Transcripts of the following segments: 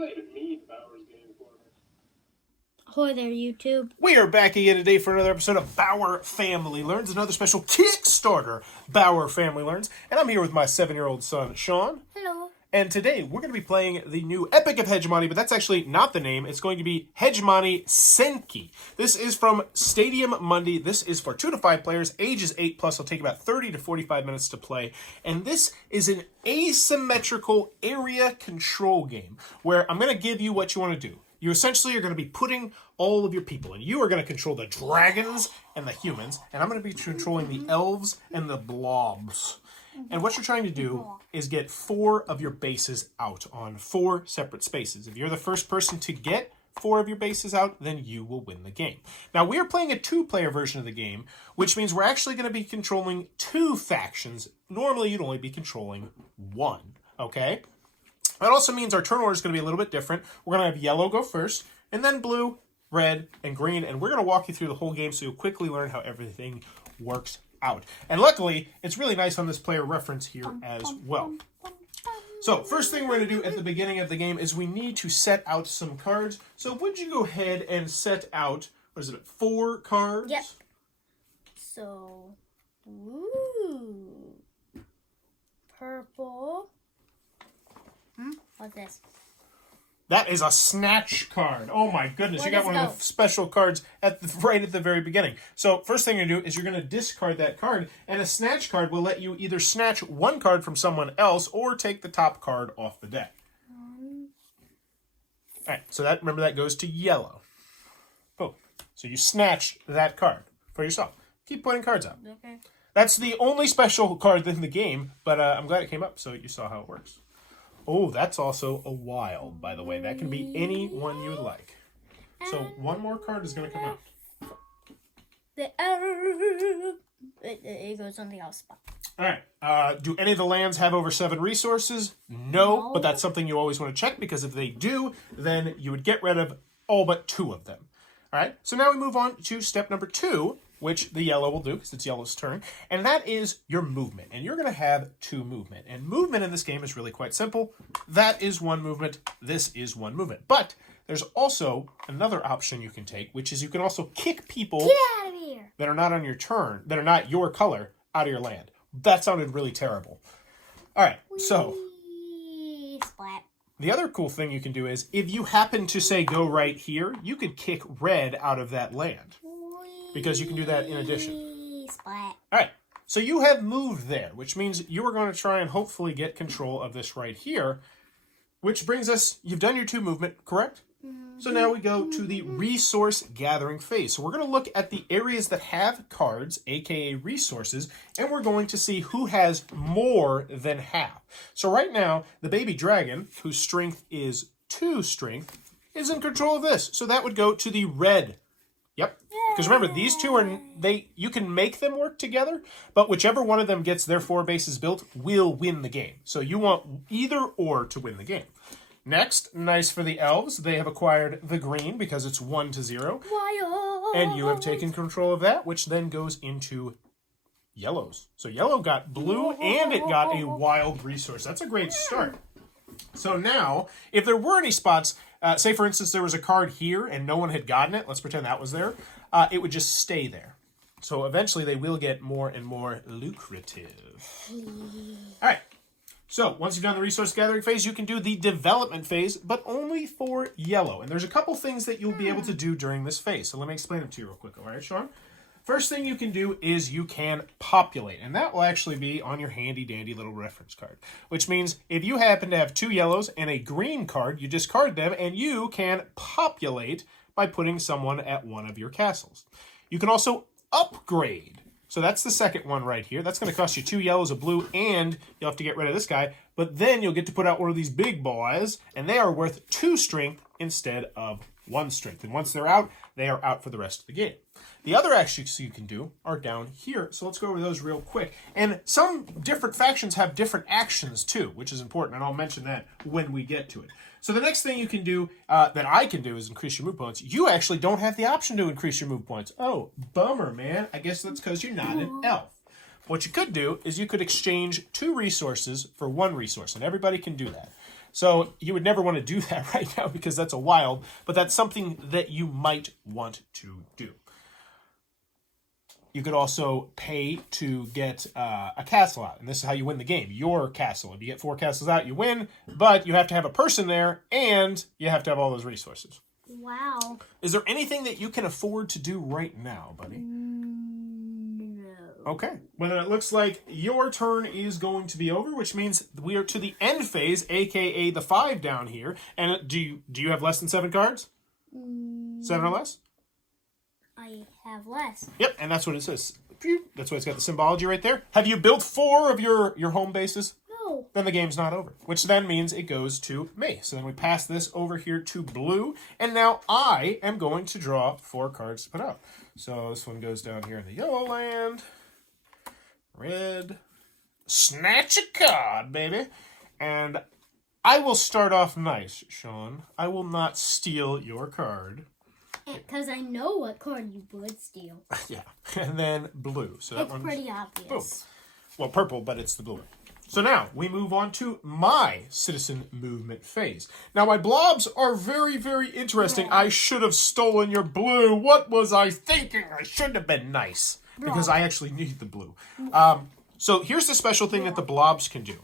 not even need Bauer's game for me. Ahoy there, YouTube. We are back again today for another episode of Bauer Family Learns, another special Kickstarter Bauer Family Learns. And I'm here with my 7-year-old son, Sean. Hello. And today we're going to be playing the new Epic of Hegemony, but that's actually not the name. It's going to be Hegemonia Senki. This is from Stadium Monday. This is for 2 to 5 players, ages 8 plus. It'll take about 30 to 45 minutes to play. And this is an asymmetrical area control game where I'm going to give you what you want to do. You essentially are going to be putting all of your people, and you are going to control the dragons and the humans, and I'm going to be controlling the elves and the blobs. And what you're trying to do is get 4 of your bases out on 4 separate spaces. If you're the first person to get 4 of your bases out, then you will win the game. Now, we are playing a 2-player version of the game, which means we're actually going to be controlling 2 factions. Normally, you'd only be controlling 1, okay? That also means our turn order is going to be a little bit different. We're going to have yellow go first, and then blue, red, and green. And we're going to walk you through the whole game so you'll quickly learn how everything works out. And luckily, it's really nice on this player reference here as well. So, first thing we're going to do at the beginning of the game is we need to set out some cards. So, would you go ahead and set out, what is it, 4 cards? Yep. So, ooh. Purple. What's this? That is a snatch card. Oh my goodness, you got one of the special cards right at the very beginning. So first thing you're going to do is you're going to discard that card, and a snatch card will let you either snatch 1 card from someone else or take the top card off the deck. Alright, so that, remember, that goes to yellow. Boom. So you snatch that card for yourself. Keep putting cards out. Okay. That's the only special card in the game, but I'm glad it came up so you saw how it works. Oh, that's also a wild, by the way. That can be any one you would like. So one more card is going to come out. It goes on the spot. All right. Do any of the lands have over 7 resources? No, but that's something you always want to check, because if they do, then you would get rid of all but 2 of them. All right. So now we move on to step number 2, which the yellow will do because it's yellow's turn, and that is your movement. And you're going to have 2 movement. And movement in this game is really quite simple. That is 1 movement. This is 1 movement. But there's also another option you can take, which is you can also kick people Get out of here. that are not on your turn, that are not your color, out of your land. That sounded really terrible. All right, so Splat. the other cool thing you can do is if you happen to say go right here, you could kick red out of that land, because you can do that in addition. Splat. All right, so you have moved there, which means you are going to try and hopefully get control of this right here, which brings us, you've done your 2 movement, correct? So now we go to the resource gathering phase. So we're going to look at the areas that have cards, aka resources, and we're going to see who has more than half. So right now, the baby dragon, whose strength is 2 strength, is in control of this. So that would go to the red. Yep. Because remember, these 2 are, you can make them work together, but whichever one of them gets their 4 bases built will win the game. So you want either or to win the game. Next, nice for the elves, they have acquired the green because it's 1-0. Wild. And you have taken control of that, which then goes into yellows. So yellow got blue and it got a wild resource. That's a great start. So now, if there were any spots, say for instance there was a card here and no one had gotten it, let's pretend that was there, it would just stay there. So eventually they will get more and more lucrative. All right. So, once you've done the resource gathering phase, you can do the development phase, but only for yellow. And there's a couple things that you'll be able to do during this phase. So let me explain them to you real quick. All right, Sean? First thing you can do is you can populate. And that will actually be on your handy-dandy little reference card. Which means if you happen to have 2 yellows and a green card, you discard them, and you can populate by putting someone at one of your castles. You can also upgrade. So that's the second one right here. That's going to cost you 2 yellows, a blue, and you'll have to get rid of this guy. But then you'll get to put out one of these big boys, and they are worth 2 strength instead of 1 strength. And once they're out, they are out for the rest of the game. The other actions you can do are down here. So let's go over those real quick. And some different factions have different actions too, which is important. And I'll mention that when we get to it. So the next thing you can do, that I can do, is increase your move points. You actually don't have the option to increase your move points. Oh, bummer, man. I guess that's because you're not an elf. What you could do is you could exchange 2 resources for 1 resource, and everybody can do that. So you would never want to do that right now because that's a wild, but that's something that you might want to do. You could also pay to get a castle out, and this is how you win the game. Your castle. If you get 4 castles out, you win, but you have to have a person there, and you have to have all those resources. Wow. Is there anything that you can afford to do right now, buddy? No. Okay. Well, then it looks like your turn is going to be over, which means we are to the end phase, aka the 5 down here. And do you have less than 7 cards? 7 or less? I have less. Yep, and that's what it says. That's why it's got the symbology right there. Have you built 4 of your home bases? No. Then the game's not over, which then means it goes to me. So then we pass this over here to blue, and now I am going to draw 4 cards to put out. So this one goes down here in the yellow land. Red. Snatch a card, baby. And I will start off nice, Sean. I will not steal your card. Because I know what card you would steal. Yeah. And then blue. So that It's one's pretty obvious. boom. Well, purple, but it's the blue one. So now we move on to my citizen movement phase. Now my blobs are very, very interesting. Yeah. I should have stolen your blue. What was I thinking? I should have been nice because I actually need the blue. So here's the special thing that the blobs can do.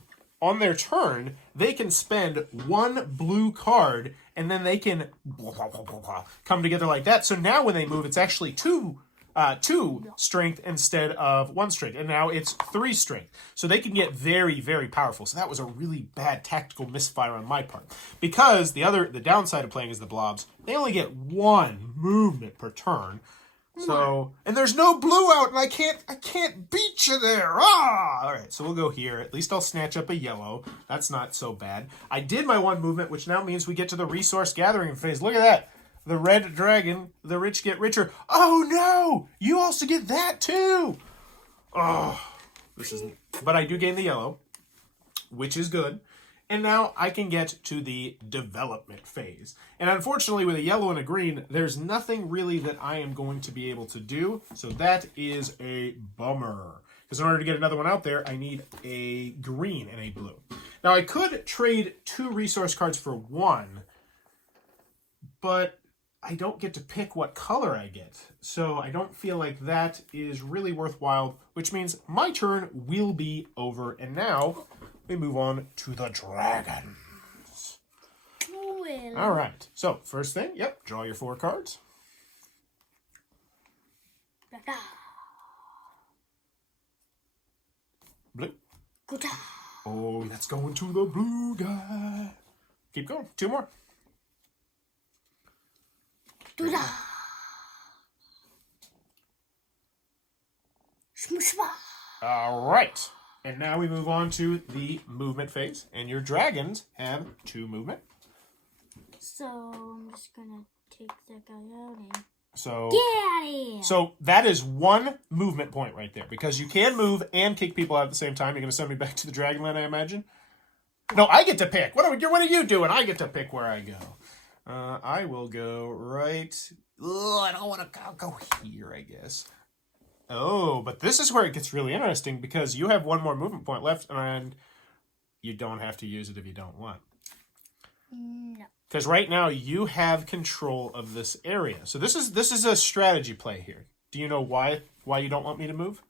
On their turn, they can spend 1 blue card, and then they can come together like that. So now when they move, it's actually 2 strength instead of 1 strength. And now it's 3 strength. So they can get very, very powerful. So that was a really bad tactical misfire on my part. Because the downside of playing as the blobs, they only get 1 movement per turn. So, and there's no blue out, and I can't beat you there. Ah! All right, so we'll go here. At least I'll snatch up a yellow. That's not so bad. I did my 1 movement, which now means we get to the resource gathering phase. Look at that. The red dragon, the rich get richer. Oh, no! You also get that, too! Oh, this isn't... But I do gain the yellow, which is good. And now I can get to the development phase. And unfortunately, with a yellow and a green, there's nothing really that I am going to be able to do. So that is a bummer. Because in order to get another one out there, I need a green and a blue. Now, I could trade 2 resource cards for 1, but I don't get to pick what color I get. So I don't feel like that is really worthwhile, which means my turn will be over. And now we move on to the dragons. Well. All right. So first thing, draw your 4 cards. Blue. Oh, let's go into the blue guy. Keep going. 2 more. All right. And now we move on to the movement phase. And your dragons have 2 movement. So I'm just gonna take that guy out and So get out of here. So that is 1 movement point right there. Because you can move and kick people out at the same time. You're going to send me back to the Dragonland, I imagine? No, I get to pick. What are you doing? I get to pick where I go. I will go right... Ugh, I don't want to go here, I guess. Oh, but this is where it gets really interesting because you have 1 more movement point left and you don't have to use it if you don't want. No. Because right now you have control of this area. So this is a strategy play here. Do you know why you don't want me to move?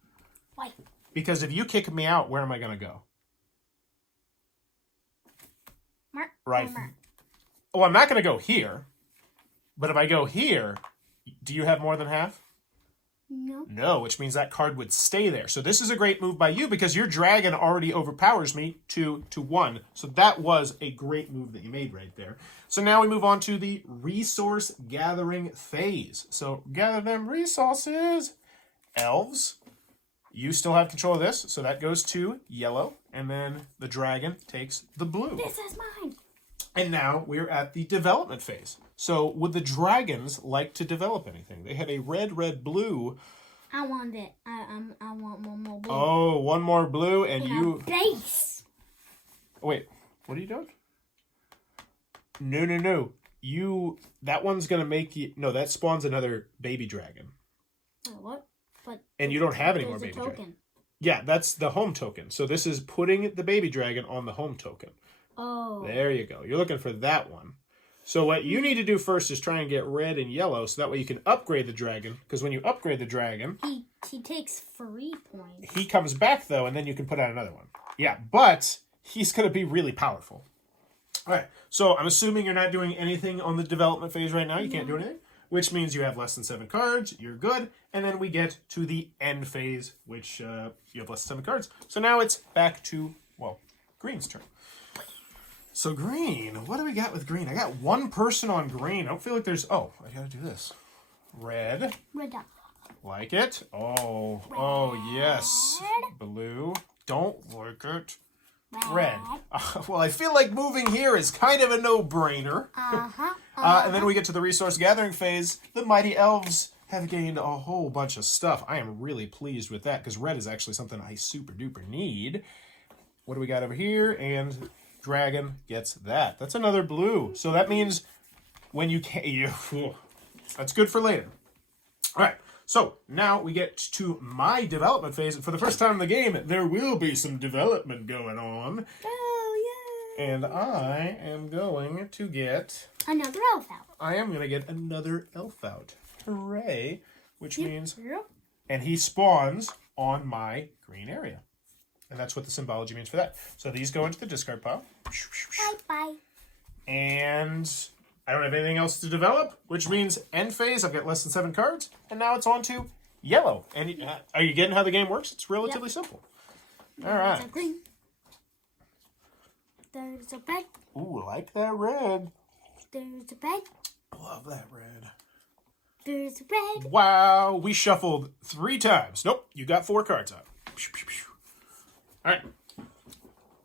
Why? Because if you kick me out, where am I going to go? Right. Oh, I'm not going to go here. But if I go here, do you have more than half? No. No, which means that card would stay there. So this is a great move by you because your dragon already overpowers me to 1. So that was a great move that you made right there. So now we move on to the resource gathering phase. So gather them resources. Elves, you still have control of this. So that goes to yellow. And then the dragon takes the blue. This is mine. And now we're at the development phase. So would the dragons like to develop anything? They had a red, blue. I want it. I want 1 more blue. Oh, 1 more blue, and you... Base. Wait, what are you doing? No. That one's going to make you... No, that spawns another baby dragon. What? But And you don't have any more there's baby a token. dragon. Yeah, that's the home token. So this is putting the baby dragon on the home token. Oh. There you go. You're looking for that one. So what you need to do first is try and get red and yellow, so that way you can upgrade the dragon. Because when you upgrade the dragon... He takes 3 points. He comes back, though, and then you can put out another one. Yeah, but he's going to be really powerful. All right, so I'm assuming you're not doing anything on the development phase right now. You can't do anything, which means you have less than 7 cards. You're good. And then we get to the end phase, which you have less than 7 cards. So now it's back to, well, green's turn. So green, what do we got with green? I got one person on green. I don't feel like there's... Oh, I got to do this. Red. Red. Like it. Oh, oh, yes. Blue. Don't like it. Red. Well, I feel like moving here is kind of a no-brainer. And then we get to the resource gathering phase. The mighty elves have gained a whole bunch of stuff. I am really pleased with that because red is actually something I super-duper need. What do we got over here? And dragon gets that. That's another blue. So that means when you can... That's good for later. All right. So now we get to my development phase. And for the first time in the game, there will be some development going on. Oh, yay. And I am going to get... Another elf out. I am going to get another elf out. Hooray. Which means... Yep. And he spawns on my green area. And that's what the symbology means for that. So these go into the discard pile. Bye-bye. And I don't have anything else to develop, which means end phase, I've got less than 7 cards. And now it's on to yellow. And are you getting how the game works? It's relatively simple. All right. There's a green. There's a red. Ooh, I like that red. There's a red. Love that red. There's a red. Wow, we shuffled 3 times. Nope, you got 4 cards out. All right.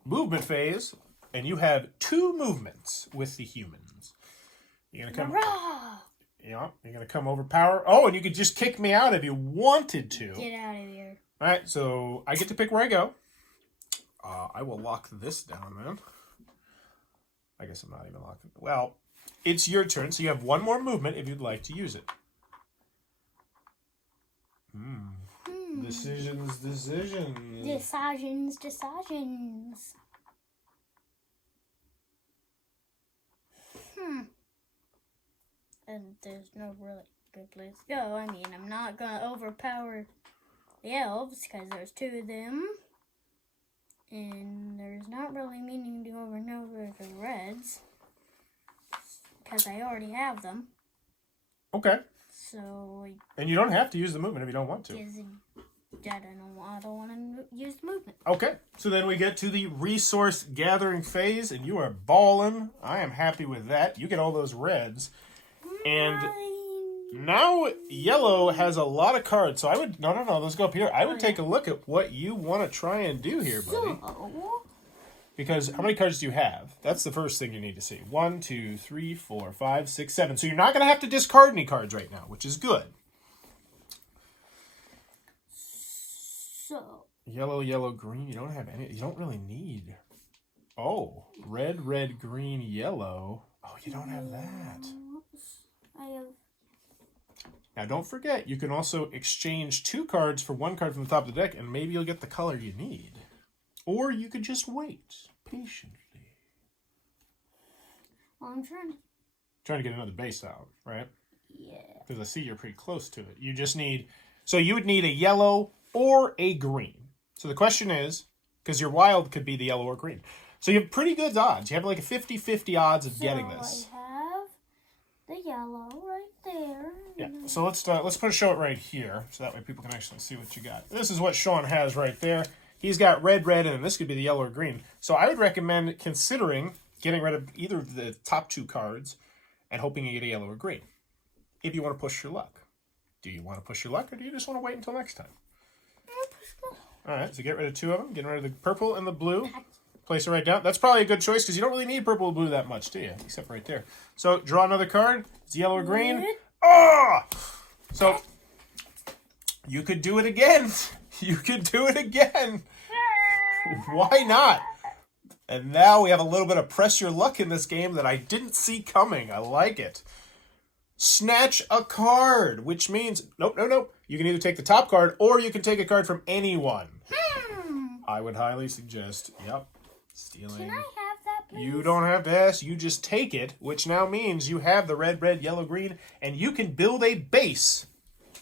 Movement phase, and you have 2 movements with the humans. You're gonna come. Hurrah! Yeah, you're gonna come over power. Oh, and you could just kick me out if you wanted to. Get out of here. All right, so I get to pick where I go. I will lock this down, then. I guess I'm not even locking. Well, it's your turn, so you have 1 more movement if you'd like to use it. Decisions. Decisions. And there's no really good place to go. I mean, I'm not going to overpower the elves because there's 2 of them. And there's not really meaning to go over and over the reds because I already have them. Okay. So... And you don't have to use the movement if you don't want to. I don't want to use the movement. Okay. So then we get to the resource gathering phase, and you are balling. I am happy with that. You get all those reds. And now yellow has a lot of cards. So I would... No, let's go up here. I would take a look at what you want to try and do here, buddy. Because how many cards do you have? That's the first thing you need to see. 1, 2, 3, 4, 5, 6, 7. So you're not going to have to discard any cards right now, which is good. So yellow, green. You don't have any. You don't really need. Oh, red, green, yellow. Oh, you don't have that. I have. Now, don't forget, you can also exchange 2 cards for 1 card from the top of the deck, and maybe you'll get the color you need. Or you could just wait patiently. Well, I'm trying to get another base out, right? Yeah. Because I see you're pretty close to it. You just need... So you would need a yellow or a green. So the question is, because your wild could be the yellow or green. So you have pretty good odds. You have like a 50-50 odds of getting this. I have the yellow right there. Yeah, so let's show it right here, so that way people can actually see what you got. This is what Sean has right there. He's got red, and this could be the yellow or green. So I would recommend considering getting rid of either of the top 2 cards and hoping you get a yellow or green, if you want to push your luck. Do you want to push your luck, or do you just want to wait until next time? All right, so get rid of 2 of them. Getting rid of the purple and the blue. Place it right down. That's probably a good choice, because you don't really need purple or blue that much, do you? Except right there. So draw another card. It's yellow or green. Oh! So you could do it again. You could do it again. Why not? And now we have a little bit of press your luck in this game that I didn't see coming. I like it. Snatch a card, which means... Nope. You can either take the top card, or you can take a card from anyone. I would highly suggest, stealing... Can I have that You don't have to ask. You just take it, which now means you have the red, red, yellow, green, and you can build a base.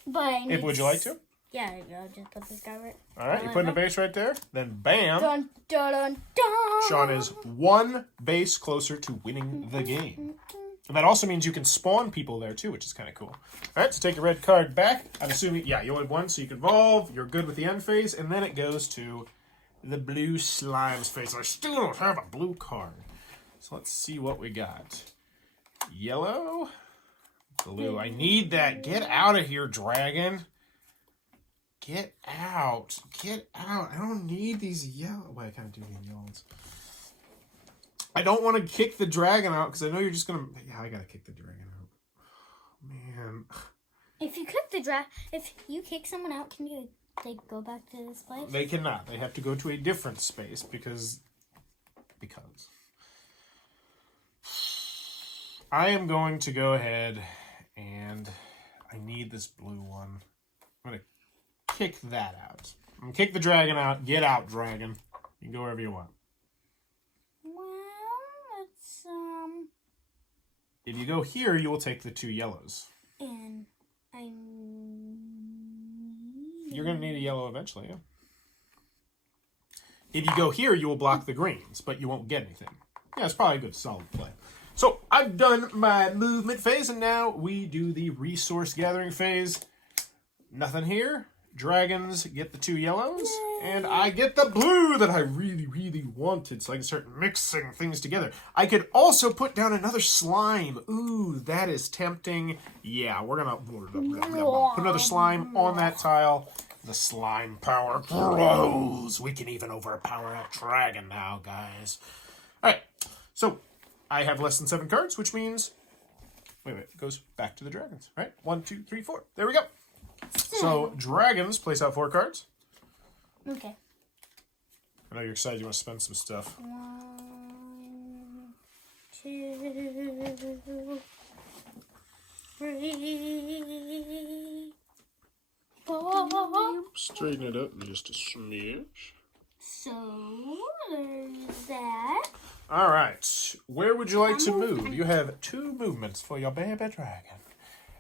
But Would you like to? Yeah, I'll just put this guy right. All right, you're putting a base right there. Then bam. Dun, dun, dun, dun. Sean is one base closer to winning the game. And that also means you can spawn people there too, which is kind of cool. All right, so take your red card back. I'm assuming, yeah, you only have one, so you can evolve. You're good with the end phase, and then it goes to the blue slime's face. I still don't have a blue card. So let's see what we got. Yellow, blue. I need that. Get out of here, dragon. Get out. Get out. I don't need these yellow. Wait, I kind of do need yellows. I don't want to kick the dragon out because I know you're just going to... Yeah, I got to kick the dragon out. Man. If you kick someone out, can you go back to this place? They cannot. They have to go to a different space because I am going to go ahead and I need this blue one. I'm going to kick that out. I'm going to kick the dragon out. Get out, dragon. You can go wherever you want. Well, it's, If you go here, you will take the 2 yellows. And You're going to need a yellow eventually, yeah. If you go here, you will block the greens, but you won't get anything. Yeah, it's probably a good solid play. So, I've done my movement phase, and now we do the resource gathering phase. Nothing here. Dragons get the 2 yellows, and I get the blue that I really, really wanted, so I can start mixing things together. I could also put down another slime. Ooh, that is tempting. Yeah, we're gonna put another slime on that tile. The slime power grows. We can even overpower a dragon now, guys. All right, so I have less than 7 cards, which means... Wait, it goes back to the dragons, right? 1, 2, 3, 4. There we go. So, dragons place out 4 cards. Okay. I know you're excited. You want to spend some stuff. 1, 2, 3, 4. Straighten it up just a smidge. So, there's that. All right. Where would you like to move? You have 2 movements for your baby dragon.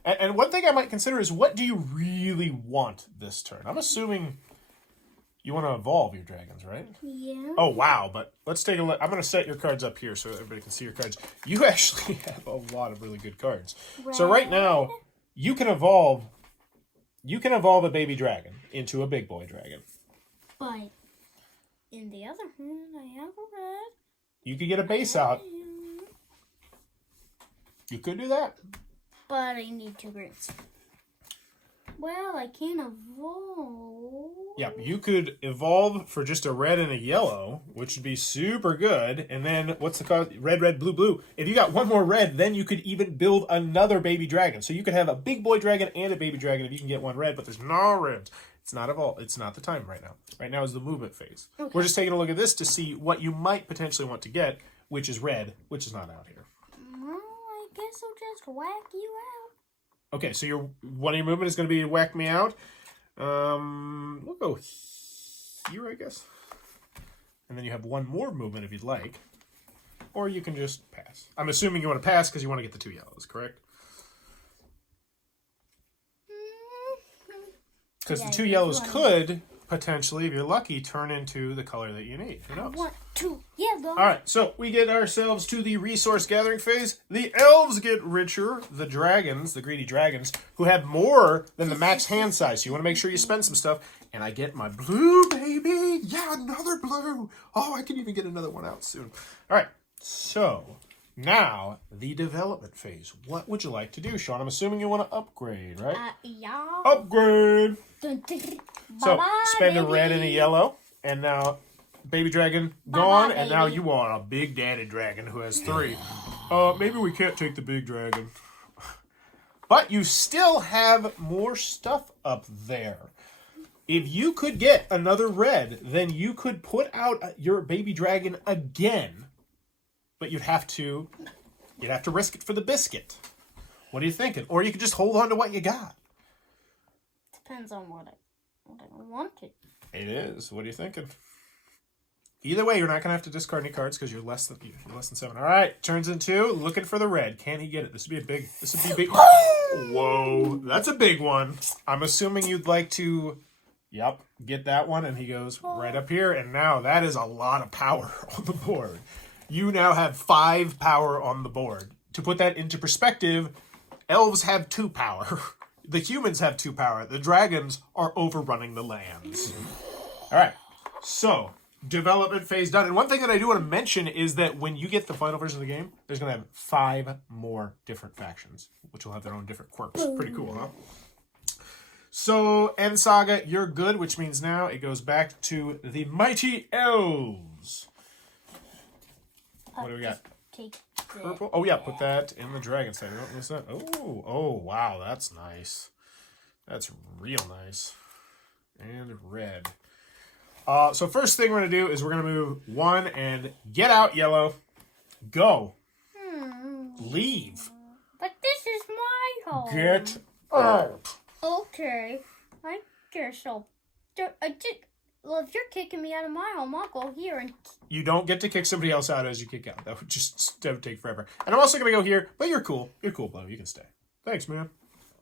And one thing I might consider is, what do you really want this turn? I'm assuming you want to evolve your dragons, right? Yeah. Oh, wow. But let's take a look. I'm going to set your cards up here so everybody can see your cards. You actually have a lot of really good cards. So right now, you can evolve a baby dragon into a big boy dragon. But in the other hand, I have a red. You could get a base out. You could do that. But I need 2 greens. Well, I can't evolve. Yeah, you could evolve for just a red and a yellow, which would be super good. And then, what's the cost? Red, red, blue, blue. If you got 1 more red, then you could even build another baby dragon. So you could have a big boy dragon and a baby dragon if you can get 1 red, but there's no reds. It's not evolved. It's not the time right now. Right now is the movement phase. Okay. We're just taking a look at this to see what you might potentially want to get, which is red, which is not out here. Well, I guess I'll just whack you out. Okay, so one of your movement is going to be whack me out. We'll go here, I guess. And then you have 1 more movement if you'd like. Or you can just pass. I'm assuming you want to pass because you want to get the 2 yellows, correct? Because the 2 yellows could, potentially, if you're lucky, turn into the color that you need. Who knows? 1, 2 yellows. All right, so we get ourselves to the resource gathering phase. The elves get richer. The dragons, the greedy dragons, who have more than the max hand size. So you want to make sure you spend some stuff. And I get my blue, baby. Yeah, another blue. Oh, I can even get another one out soon. All right, so now the development phase. What would you like to do, Sean? I'm assuming you want to upgrade, right? Yeah. Upgrade. So spend a baby. red and a yellow, and now baby dragon gone, Bye-bye, and now baby. you want a big daddy dragon who has 3. Maybe we can't take the big dragon, but you still have more stuff up there. If you could get another red, then you could put out your baby dragon again, but you'd have to risk it for the biscuit. What are you thinking? Or you could just hold on to what you got. Depends on what I wanted. It is. What are you thinking? Either way, you're not going to have to discard any cards because you're less than 7. All right, turns into looking for the red. Can he get it? This would be big. Whoa, that's a big one. I'm assuming you'd like to, yep, get that one. And he goes right up here. And now that is a lot of power on the board. You now have 5 power on the board. To put that into perspective, elves have 2 power. The humans have 2 power. The dragons are overrunning the lands. All right, so development phase done. And one thing that I do want to mention is that when you get the final version of the game, there's going to have 5 more different factions, which will have their own different quirks. Pretty cool, huh? So, End Saga, you're good, which means now it goes back to the mighty elves. What do we got? Take Purple. Oh, yeah, put that in the dragon side. Don't miss that. Oh, wow, that's nice. That's real nice. And red. So first thing we're going to do is we're going to move 1 and get out, yellow. Go. Leave. But this is my home. Get out. Okay. I guess I'll... Well, if you're kicking me out of my home, I'll go here and... You don't get to kick somebody else out as you kick out. That would take forever. And I'm also going to go here, but you're cool. You're cool, Bo. You can stay. Thanks, man.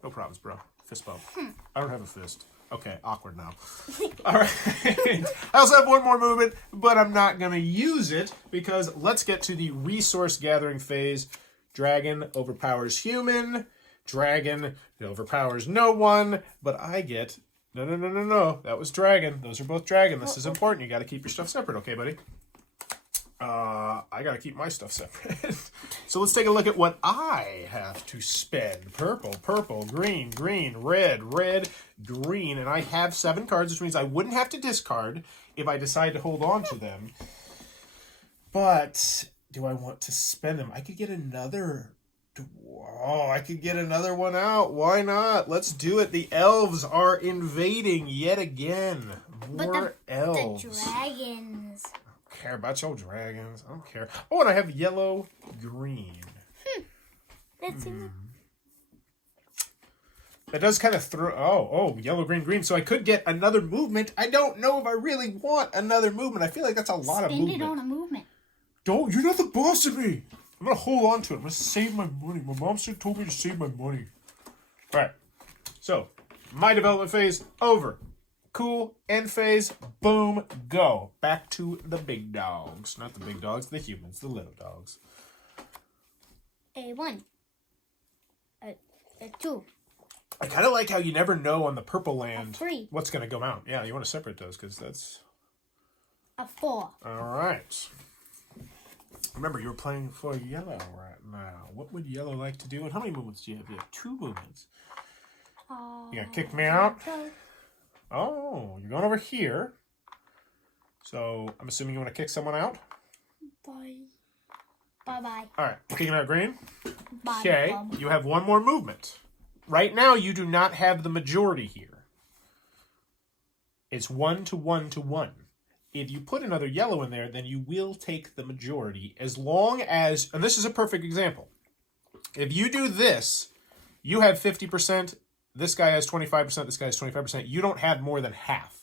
No problems, bro. Fist bump. I don't have a fist. Okay, awkward now. All right. I also have one more movement, but I'm not going to use it because let's get to the resource gathering phase. Dragon overpowers human. Dragon overpowers no one, but I get... No. That was dragon. Those are both dragon. This is important. You got to keep your stuff separate, okay, buddy? I got to keep my stuff separate. So let's take a look at what I have to spend. Purple, green, red, green. And I have 7 cards, which means I wouldn't have to discard if I decide to hold on to them. But do I want to spend them? I could get another... Oh, I could get another one out. Why not? Let's do it. The elves are invading yet again. More elves. The dragons. I don't care about your dragons. I don't care. Oh, and I have yellow, green. That's That does kind of throw... Oh, yellow, green. So I could get another movement. I don't know if I really want another movement. I feel like that's a lot of movement. Spend it on a movement. Don't. You're not the boss of me. I'm going to hold on to it. I'm going to save my money. My mom told me to save my money. All right. So, my development phase, over. Cool. End phase, boom, go. Back to the big dogs. Not the big dogs, the humans, the little dogs. A 1. A 2. I kind of like how you never know on the purple land 3. what's going to come out. Yeah, you want to separate those because that's... A 4. All right. Remember, you're playing for yellow right now. What would yellow like to do? And how many movements do you have? You have 2 movements. You gonna kick me out? Oh, you're going over here. So, I'm assuming you want to kick someone out? Bye. Bye-bye. All right, kicking out green. Bye. Okay, you have 1 more movement. Right now, you do not have the majority here. It's 1 to 1 to 1. If you put another yellow in there, then you will take the majority as long as, and this is a perfect example. If you do this, you have 50%, this guy has 25%, this guy has 25%. You don't have more than half.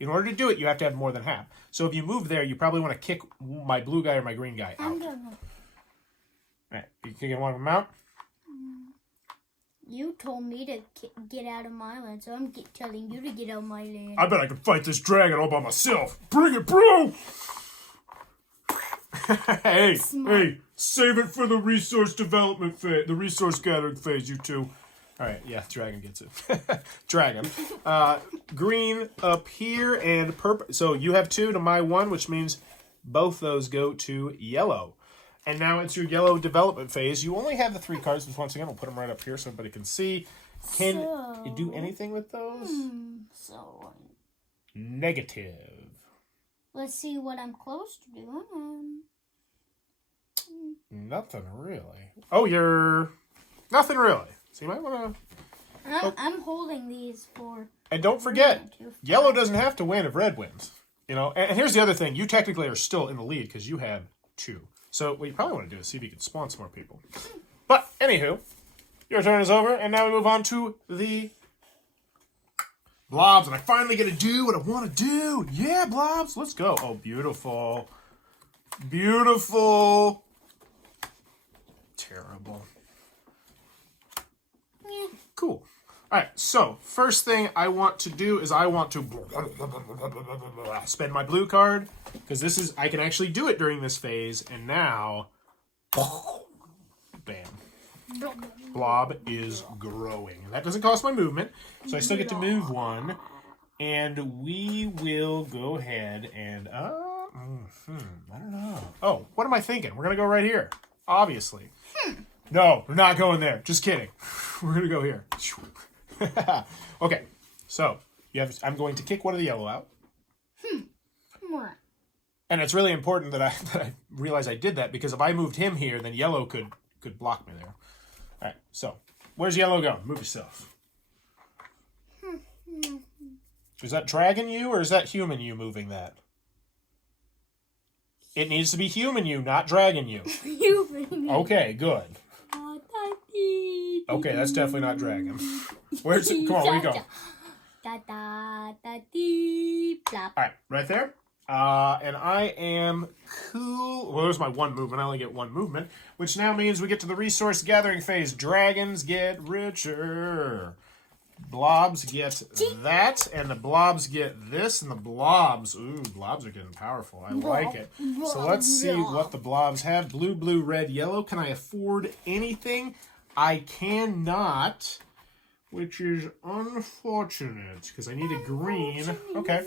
In order to do it, you have to have more than half. So if you move there, you probably want to kick my blue guy or my green guy out. All right, you kicking one of them out? You told me to get out of my land, so I'm telling you to get out of my land. I bet I can fight this dragon all by myself. Bring it, bro! hey, save it for the resource development phase, the resource gathering phase, you two. All right, yeah, dragon gets it. Dragon. Green up here and purple. So you have 2 to my 1, which means both those go to yellow. And now it's your yellow development phase. You only have the 3 cards, which once again, we'll put them right up here so everybody can see. Can you do anything with those? Negative. Let's see what I'm close to doing. Nothing really. Oh, you're... Nothing really. So you might want to... I'm holding these for... And don't forget, yellow doesn't have to win if red wins. You know, and here's the other thing. You technically are still in the lead because you have 2. So what you probably want to do is see if you can spawn some more people. But, anywho, your turn is over, and now we move on to the Blobs, and I finally get to do what I want to do. Yeah, blobs, let's go. Oh, beautiful. Beautiful. Terrible. Yeah. Cool. All right, so first thing I want to do is I want to spend my blue card, because this is, I can actually do it during this phase, and now, bam. Blob is growing. And that doesn't cost my movement, so I still get to move one. And we will go ahead and, I don't know. Oh, what am I thinking? We're going to go right here, obviously. No, we're not going there. Just kidding. We're going to go here. Okay, so I'm going to kick one of the yellow out. And it's really important that I realize I did that, because if I moved him here, then yellow could block me there. All right, so where's yellow going? Move yourself. Is that dragon you, or is that human you moving that? It needs to be human you, not dragon you. Human. Okay, good. Okay, that's definitely not dragon. Where's it? Come on, where you go? All right, right there. And I am cool. Well, there's my one movement. I only get one movement, which now means we get to the resource gathering phase. Dragons get richer. Blobs get that, and the blobs get this, and the blobs, ooh, blobs are getting powerful. I like it. So let's see what the blobs have. Blue, blue, red, yellow. Can I afford anything? I cannot, which is unfortunate, because I need a green. Okay.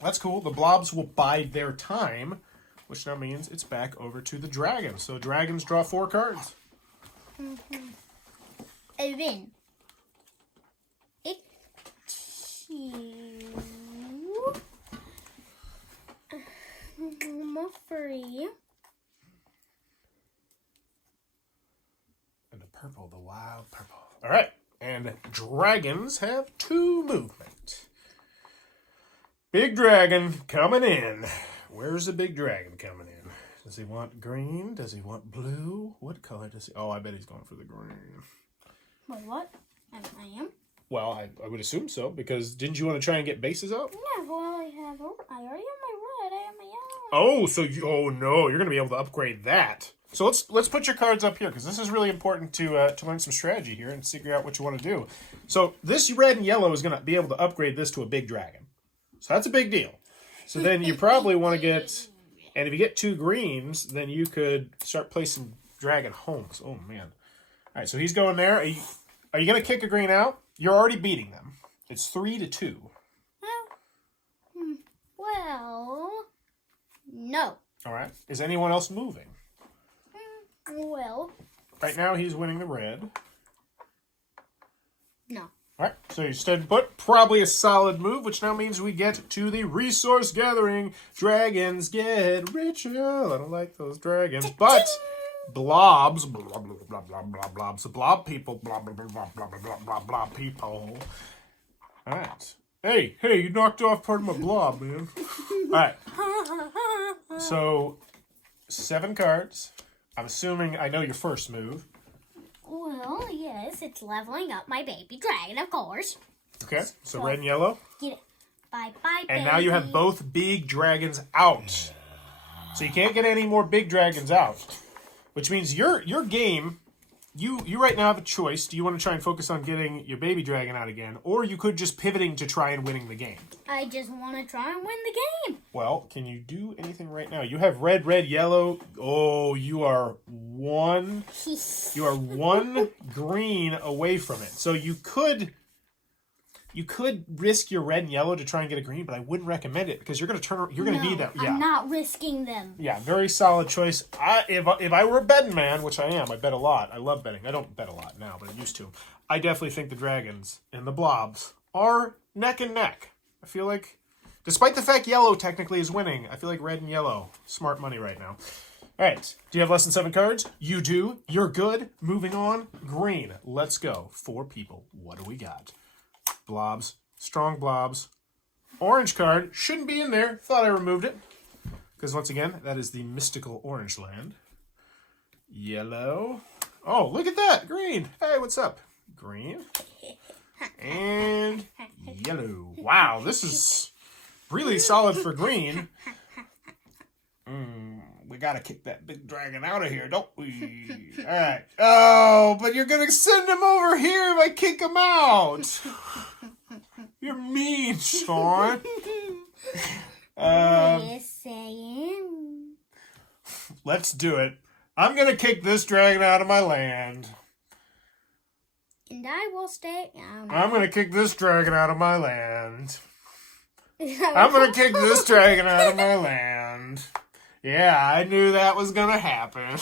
That's cool. The blobs will bide their time, which now means it's back over to the dragons. So dragons draw 4 cards. I win. More free. And the purple, the wild purple. All right. And dragons have 2 movement. Big dragon coming in. Where's the big dragon coming in? Does he want green? Does he want blue? What color does he... Oh, I bet he's going for the green. Wait, what? I am? Well, I would assume so, because didn't you want to try and get bases up? Yeah, well, I already have my red, I have my yellow. Oh, so you... Oh, no, you're going to be able to upgrade that. So let's put your cards up here, because this is really important to learn some strategy here and figure out what you want to do. So this red and yellow is going to be able to upgrade this to a big dragon. So that's a big deal. So then you probably want to get, and if you get 2 greens, then you could start placing dragon homes. Oh, man. All right, so he's going there. Are you going to kick a green out? You're already beating them. It's 3-2. Well, no. All right. Is anyone else moving? Well. Right now he's winning the red. No. All right, so you stood put. Probably a solid move, which now means we get to the resource gathering. Dragons get richer. I don't like those dragons, but blobs, blah, blah, blah, blah, blah, blobs, the blob people, blah, blah, blah, blah, blah, blah, blah, blah, people. All right. Hey, you knocked off part of my blob, man. All right. So, 7 cards. I'm assuming I know your first move. Well, yes, it's leveling up my baby dragon, of course. Okay, so red and yellow. Get it. Bye-bye, And baby. now you have both big dragons out. So you can't get any more big dragons out. Which means your game, you right now have a choice. Do you want to try and focus on getting your baby dragon out again? Or you could just pivoting to try and winning the game. I just want to try and win the game. Well, can you do anything right now? You have red, yellow. Oh, you are one green away from it. So you could risk your red and yellow to try and get a green, but I wouldn't recommend it, because you're going to need that. Yeah. I'm not risking them. Yeah, very solid choice. If I were a betting man, which I am, I bet a lot. I love betting. I don't bet a lot now, but I used to. I definitely think the dragons and the blobs are neck and neck. I feel like, despite the fact yellow technically is winning, I feel like red and yellow, smart money right now. All right, do you have less than 7 cards? You do. You're good. Moving on. Green. Let's go. 4 people. What do we got? Blobs. Strong blobs. Orange card. Shouldn't be in there. Thought I removed it. Because once again, that is the mystical orange land. Yellow. Oh, look at that. Green. Hey, what's up? Green. And yellow. Wow, this is really solid for green. We gotta kick that big dragon out of here, don't we? Alright. Oh, but you're gonna send him over here if I kick him out. You're mean, Sean. Yes, I am. Let's do it. I'm gonna kick this dragon out of my land. And I will stay. I'm gonna kick this dragon out of my land. I'm gonna kick this dragon out of my land. Yeah, I knew that was gonna happen.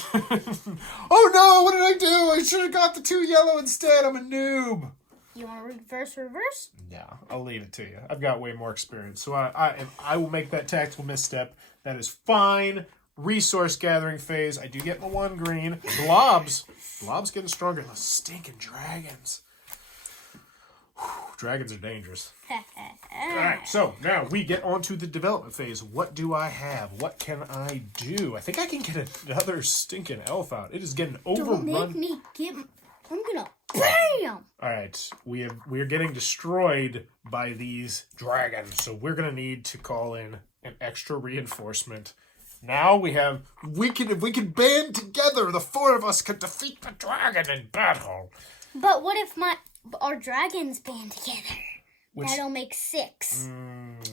Oh no, what did I do? I should have got the 2 yellow instead. I'm a noob. You want to reverse? Yeah, I'll leave it to you. I've got way more experience. So I will make that tactical misstep. That is fine. Resource gathering phase. I do get my 1 green. Blobs. Blobs getting stronger. Those stinking dragons. Whew, dragons are dangerous. Alright, so now we get on to the development phase. What do I have? What can I do? I think I can get another stinking elf out. It is getting overrun. Don't make me get... I'm gonna BAM! Alright, we are getting destroyed by these dragons, so we're gonna need to call in an extra reinforcement. Now we can band together, the 4 of us can defeat the dragon in battle. But what if our dragons band together? That'll make 6.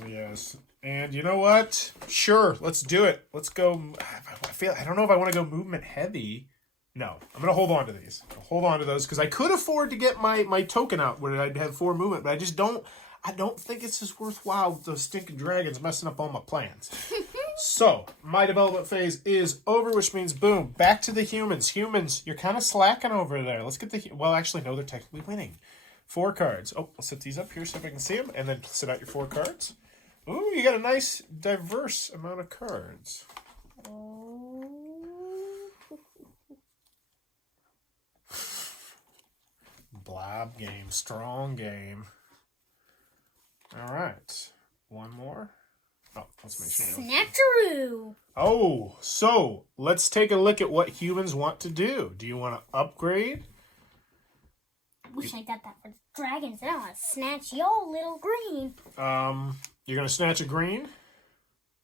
Yes. And you know what? Sure, let's do it. Let's go. I don't know if I want to go movement heavy. No, I'm going to hold on to these. I'll hold on to those because I could afford to get my token out where I'd have 4 movement, but I don't think it's as worthwhile with those stinking dragons messing up all my plans. So, my development phase is over, which means, boom, back to the humans. Humans, you're kind of slacking over there. Let's get well, actually, no, they're technically winning. 4 cards. Oh, I'll set these up here so if I can see them, and then set out your 4 cards. Ooh, you got a nice, diverse amount of cards. Blob game, strong game. All right, 1 more. Oh, let's make sure. Snatcheroo! Oh, so let's take a look at what humans want to do. Do you want to upgrade? Wish I got that for the dragons. I want to snatch your little green. You're gonna snatch a green?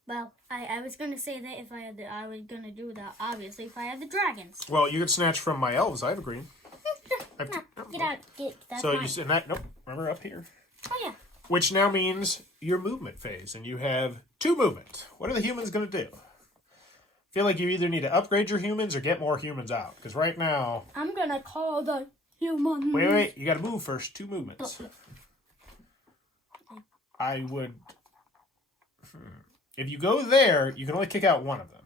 Well, I was gonna say that if I had I was gonna do that obviously if I had the dragons. Well, you could snatch from my elves. I have a green. Get out. That's so mine. you said that? Nope. Remember up here. Oh yeah. Which now means your movement phase, and you have 2 movement. What are the humans going to do? I feel like you either need to upgrade your humans or get more humans out. Because right now... I'm going to call the human... Wait. You got to move first. 2 movements. I would... If you go there, you can only kick out 1 of them.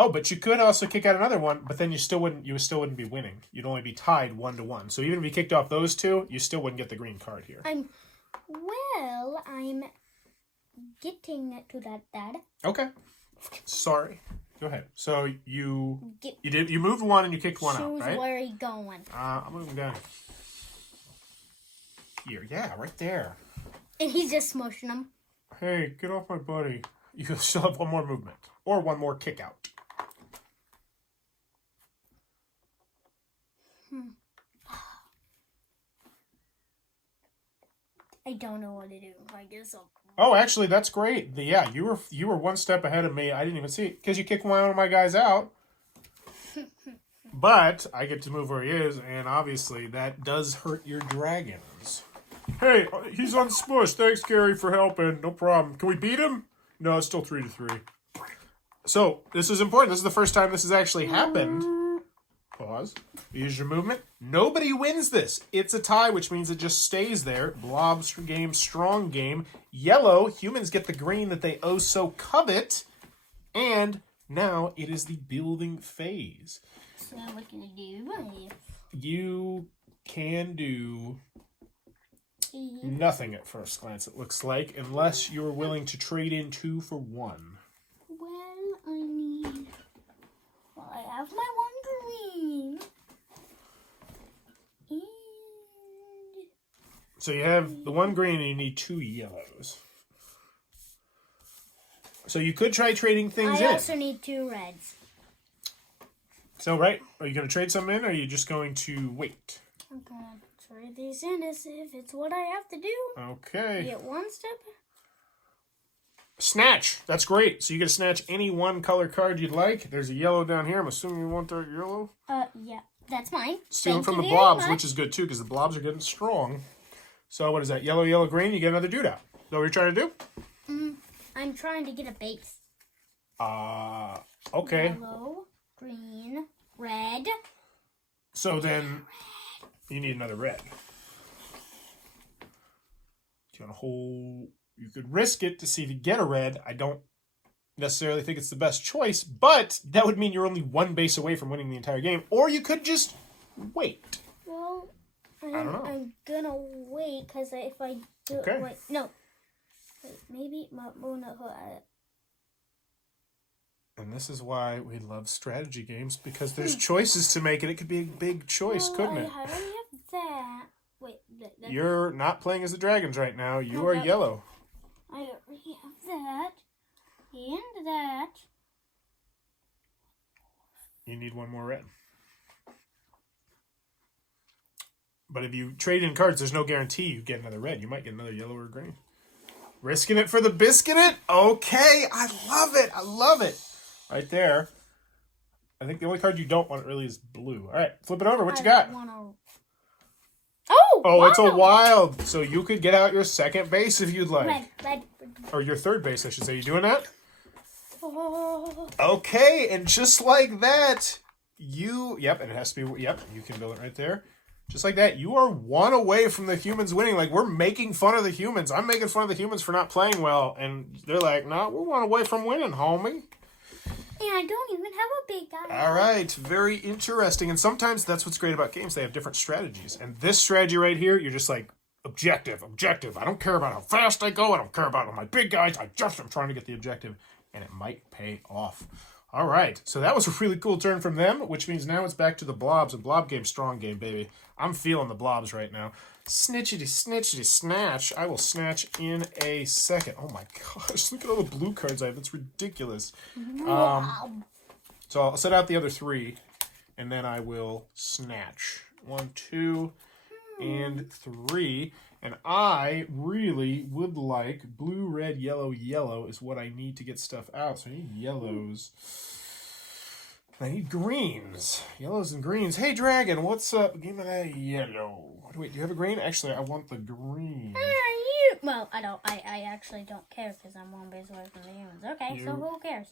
Oh, but you could also kick out another one, but then you still wouldn't be winning. You'd only be tied 1-1. So even if you kicked off those 2, you still wouldn't get the green card here. I'm getting to that, Dad. Okay. Sorry. Go ahead. So you moved 1 and you kicked 1 out, right? Where are you going? I'm moving down here. Yeah, right there. And he's just smushing them. Hey, get off my buddy. You still have 1 more movement. Or 1 more kick out. I don't know what to do. I guess I'll... Oh, actually, that's great. Yeah, you were 1 step ahead of me. I didn't even see it because you kicked 1 of my guys out. But I get to move where he is, and obviously that does hurt your dragons. Hey, he's unsmushed. Thanks, Gary, for helping. No problem. Can we beat him? No, it's still 3-3. So, this is important. This is the first time this has actually happened. Pause. Use your movement. Nobody wins this. It's a tie, which means it just stays there. Blobs game, strong game. Yellow, humans get the green that they oh so covet. And now it is the building phase. So what can I do? You can do nothing at first glance, it looks like, unless you're willing to trade in 2 for 1. Well, I have my 1 green. And... So you have the 1 green and you need 2 yellows. So you could try trading things in. I also need 2 reds. So, right, are you going to trade some in, or are you just going to wait? I'm going to trade these in as if it's what I have to do. Okay. Get one step. Snatch. That's great. So you get to snatch any one color card you'd like. There's a yellow down here. I'm assuming you want that yellow. Yeah, that's mine. Stealing from the blobs, which is good too, because the blobs are getting strong. So what is that? Yellow, yellow, green. You get another dude out. Is that what you're trying to do? I'm trying to get a base. Okay. Yellow, green, red. So then you need another red. Do you want to hold? You could risk it to see if you get a red. I don't necessarily think it's the best choice, but that would mean you're only one base away from winning the entire game. Or you could just wait. Well, I don't know. I'm gonna wait because if I do Okay. wait, no. Wait, maybe my And this is why we love strategy games, because there's choices to make, and it could be a big choice, couldn't it? I already have that. Wait, You're not playing as the dragons right now. You are yellow. I already have that and that. You need one more red. But if you trade in cards, there's no guarantee you get another red. You might get another yellow or green. Risking it for the biscuit? Okay, I love it. I love it. Right there. I think the only card you don't want really is blue. All right, flip it over. What you got? Oh, it's a wild. So you could get out your second base if you'd like. Red. Or your third base, I should say. You doing that? Oh. Okay, and just like that, yep, and it has to be, yep, you can build it right there. Just like that, you are one away from the humans winning. Like, we're making fun of the humans. I'm making fun of the humans for not playing well, and they're like, no, we're one away from winning, homie. And I don't even have a big guy. All right, very interesting. And sometimes that's what's great about games. They have different strategies. And this strategy right here, you're just like, objective. I don't care about how fast I go. I don't care about my big guys. I'm trying to get the objective. And it might pay off. All right, so that was a really cool turn from them, which means now it's back to the blobs. And blob game, strong game, baby. I'm feeling the blobs right now. Snitchity, snatch. I will snatch in a second. Oh my gosh, look at all the blue cards I have. It's ridiculous. Wow. So I'll set out the other three, and then I will snatch. 1, 2, and 3. And I really would like blue, red, yellow, yellow is what I need to get stuff out. So I need yellows. I need greens. Yellows and greens. Hey, dragon, what's up? Give me that yellow. Wait, do you have a green? Actually, I want the green. Well, I don't. I actually don't care because I'm one base away from the humans. Okay, so who cares?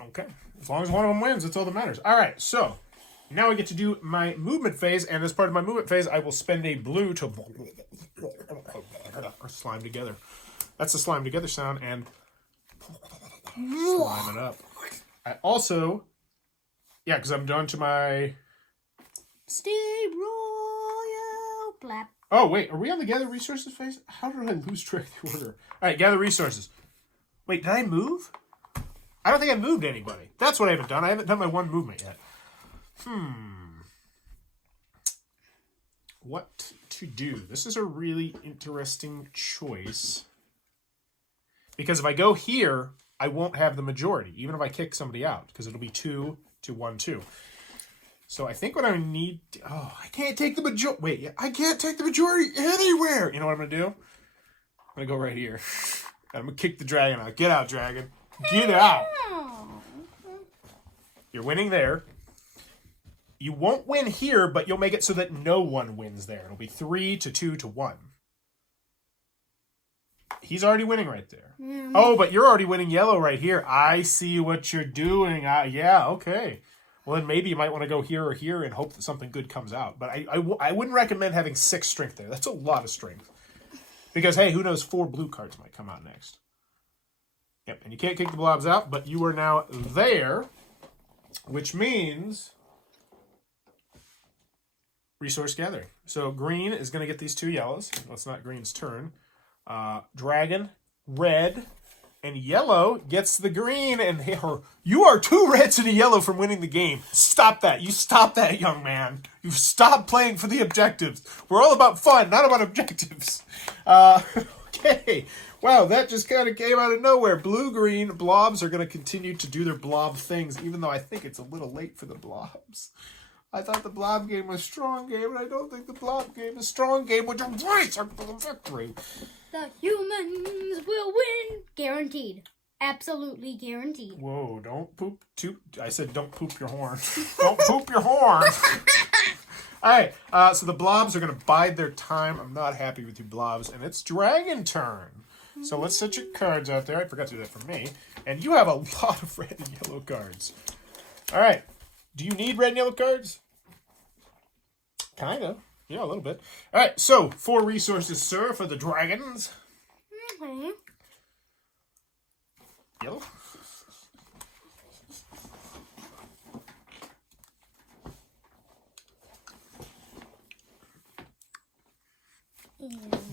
Okay. As long as one of them wins, that's all that matters. All right, so now I get to do my movement phase, and as part of my movement phase, I will spend a blue to or slime together. That's the slime together sound, and slime it up. I also, yeah, because I'm done to my... Stay royal, blap. Oh, wait, are we on the gather resources phase? How did I lose track of the order? All right, gather resources. Wait, did I move? I don't think I moved anybody. That's what I haven't done. I haven't done my one movement yet. What to do? This is a really interesting choice. Because if I go here, I won't have the majority, even if I kick somebody out, because it'll be 2 to 1, 2. So I think what I need... Oh, I can't take the majority... Wait, I can't take the majority anywhere! You know what I'm going to do? I'm going to go right here. I'm going to kick the dragon out. Get out, dragon. Get out! You're winning there. You won't win here, but you'll make it so that no one wins there. It'll be 3 to 2 to 1. He's already winning right there. Oh, but you're already winning yellow right here. I see what you're doing. Yeah, okay. Well, then maybe you might want to go here or here and hope that something good comes out. But I wouldn't recommend having 6 strength there. That's a lot of strength. Because, hey, who knows, 4 blue cards might come out next. Yep, and you can't kick the blobs out, but you are now there, which means... resource gathering. So green is going to get these 2 yellows. Well, it's not green's turn. Dragon, red, and yellow gets the green. And you are 2 reds and a yellow from winning the game. Stop that. You stop that, young man. You stop playing for the objectives. We're all about fun, not about objectives. Okay. Wow, that just kind of came out of nowhere. Blue-green blobs are going to continue to do their blob things, even though I think it's a little late for the blobs. I thought the blob game was strong game, and I don't think the blob game is strong game, which is right for the victory. The humans will win. Guaranteed. Absolutely guaranteed. Whoa, don't poop I said don't poop your horn. Don't poop your horn. Alright, so the blobs are going to bide their time. I'm not happy with you blobs, and it's dragon turn. So let's set your cards out there. I forgot to do that for me. And you have a lot of red and yellow cards. Alright, do you need red and yellow cards? Kind of. Yeah, a little bit. Alright, so 4 resources, sir, for the dragons. Okay. Yellow.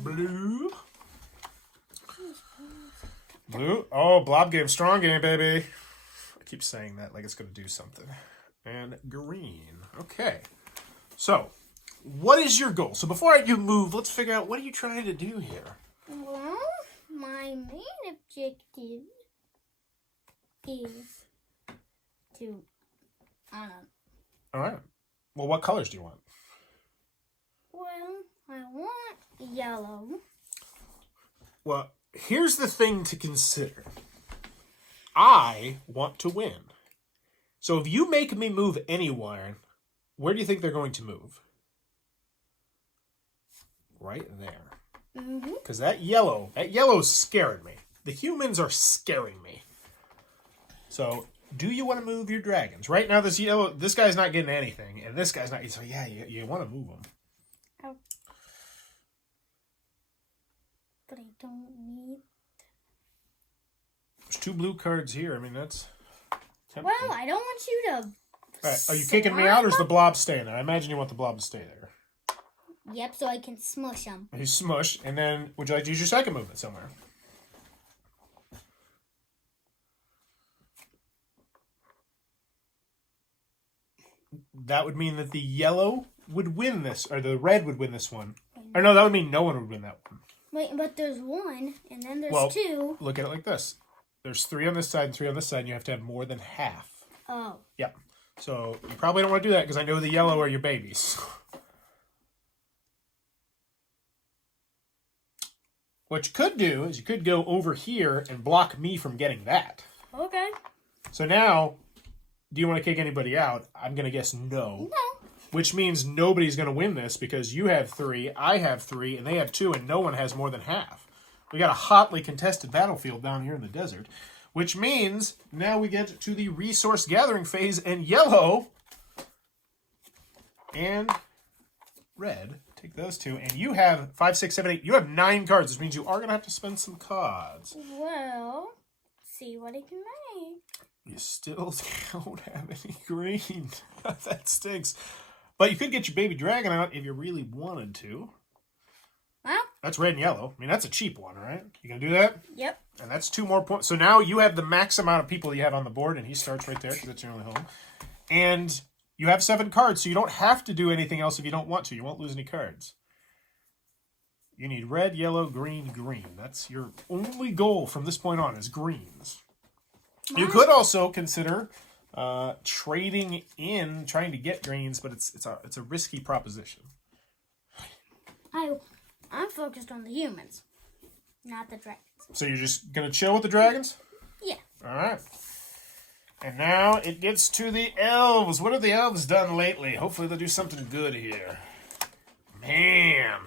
Blue. Blue. Oh, blob game, strong game, baby. I keep saying that like it's going to do something. And green. Okay. So, what is your goal? So before I do move, let's figure out what are you trying to do here? Well, my main objective is to, I don't know. All right. Well, what colors do you want? Well, I want yellow. Well, here's the thing to consider. I want to win. So if you make me move anywhere, where do you think they're going to move? Right there. Because that yellow's scaring me. The humans are scaring me. So, do you want to move your dragons? Right now, this guy's not getting anything, and this guy's not. So yeah, you want to move them. Oh. But I don't need. There's 2 blue cards here. I mean, that's tempting. Well, I don't want you to. All right, are you kicking me out, or is the blob staying there? I imagine you want the blob to stay there. Yep, so I can smush them. He's smushed, and then would you like to use your second movement somewhere? That would mean that the yellow would win this, or the red would win this one. Or no, that would mean no one would win that one. Wait, but there's 1, and then there's 2. Look at it like this. There's 3 on this side and 3 on this side, and you have to have more than half. Oh. Yep. So you probably don't want to do that, because I know the yellow are your babies. What you could do is you could go over here and block me from getting that. Okay. So now, do you want to kick anybody out? I'm going to guess no. No. Which means nobody's going to win this because you have 3, I have 3, and they have 2, and no one has more than half. We got a hotly contested battlefield down here in the desert. Which means now we get to the resource gathering phase, and yellow and red. Take those 2, and you have 5, 6, 7, 8. You have 9 cards, which means you are going to have to spend some cards. Well, see what I can make. You still don't have any green. That stinks. But you could get your baby dragon out if you really wanted to. Well, That's red and yellow. I mean, that's a cheap one, right? You gonna do that? yep. And that's 2 more points. So now you have the max amount of people you have on the board, and he starts right there because that's your only home. And you have 7 cards, so you don't have to do anything else if you don't want to. You won't lose any cards. You need red, yellow, green, green. That's your only goal from this point on is greens. You could also consider trading in, trying to get greens, but it's a risky proposition. I'm focused on the humans, not the dragons. So you're just gonna chill with the dragons? Yeah. All right. And now it gets to the elves. What have the elves done lately? Hopefully they'll do something good here. Man.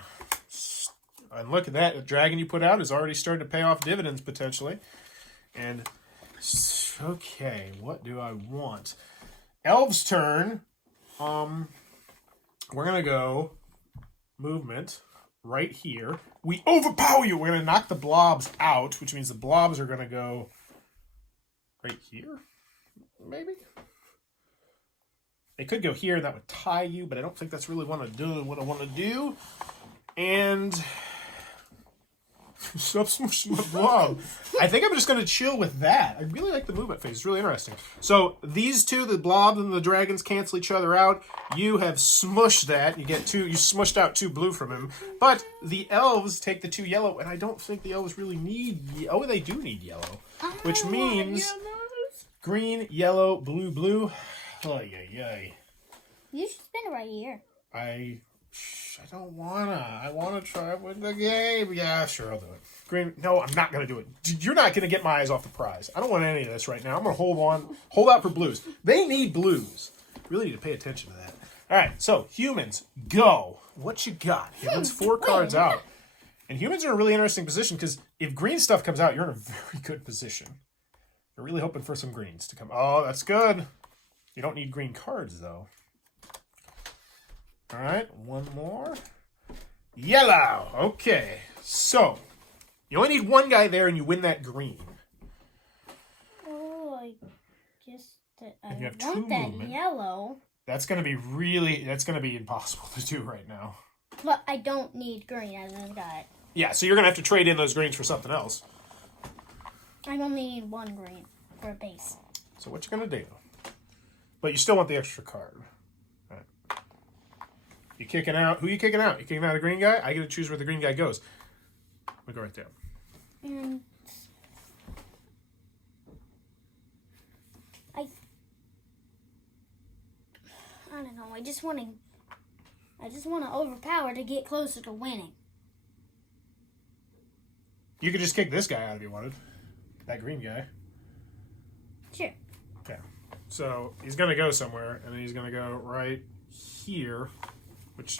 And look at that. The dragon you put out is already starting to pay off dividends, potentially. And, okay, what do I want? Elves' turn. We're going to go movement right here. We overpower you. We're going to knock the blobs out, which means the blobs are going to go right here, maybe? They could go here, and that would tie you, but I don't think that's really what I want to do. And Stop smushing my blob. I think I'm just going to chill with that. I really like the movement phase. It's really interesting. So these two, the blobs and the dragons, cancel each other out. You have smushed that. You smushed out 2 blue from him. But the elves take the 2 yellow, and I don't think the elves really need... Oh, they do need yellow. Which means green, yellow, blue, blue. Ay, ay, ay. You should spin it right here. I don't wanna. I wanna try with the game. Yeah, sure, I'll do it. Green. No, I'm not gonna do it. You're not gonna get my eyes off the prize. I don't want any of this right now. I'm gonna hold out for blues. They need blues. Really need to pay attention to that. All right, so humans, go. What you got? Humans, 4 cards out, and humans are in a really interesting position because if green stuff comes out, you're in a very good position. You're really hoping for some greens to come. Oh, that's good. You don't need green cards though. All right, 1 more. Yellow. Okay, so you only need 1 guy there, and you win that green. Oh, I guess that I And you have want 2 that movement. yellow. That's gonna be impossible to do right now. But I don't need green as this guy. Yeah, so you're gonna have to trade in those greens for something else. I only need 1 green for a base. So what you gonna do? But you still want the extra card. All right. You kicking out? Who you kicking out? You kicking out a green guy? I get to choose where the green guy goes. We go right there. And I don't know. I just want to overpower to get closer to winning. You could just kick this guy out if you wanted. That green guy. Sure. Okay. So he's going to go somewhere, and then he's going to go right here, which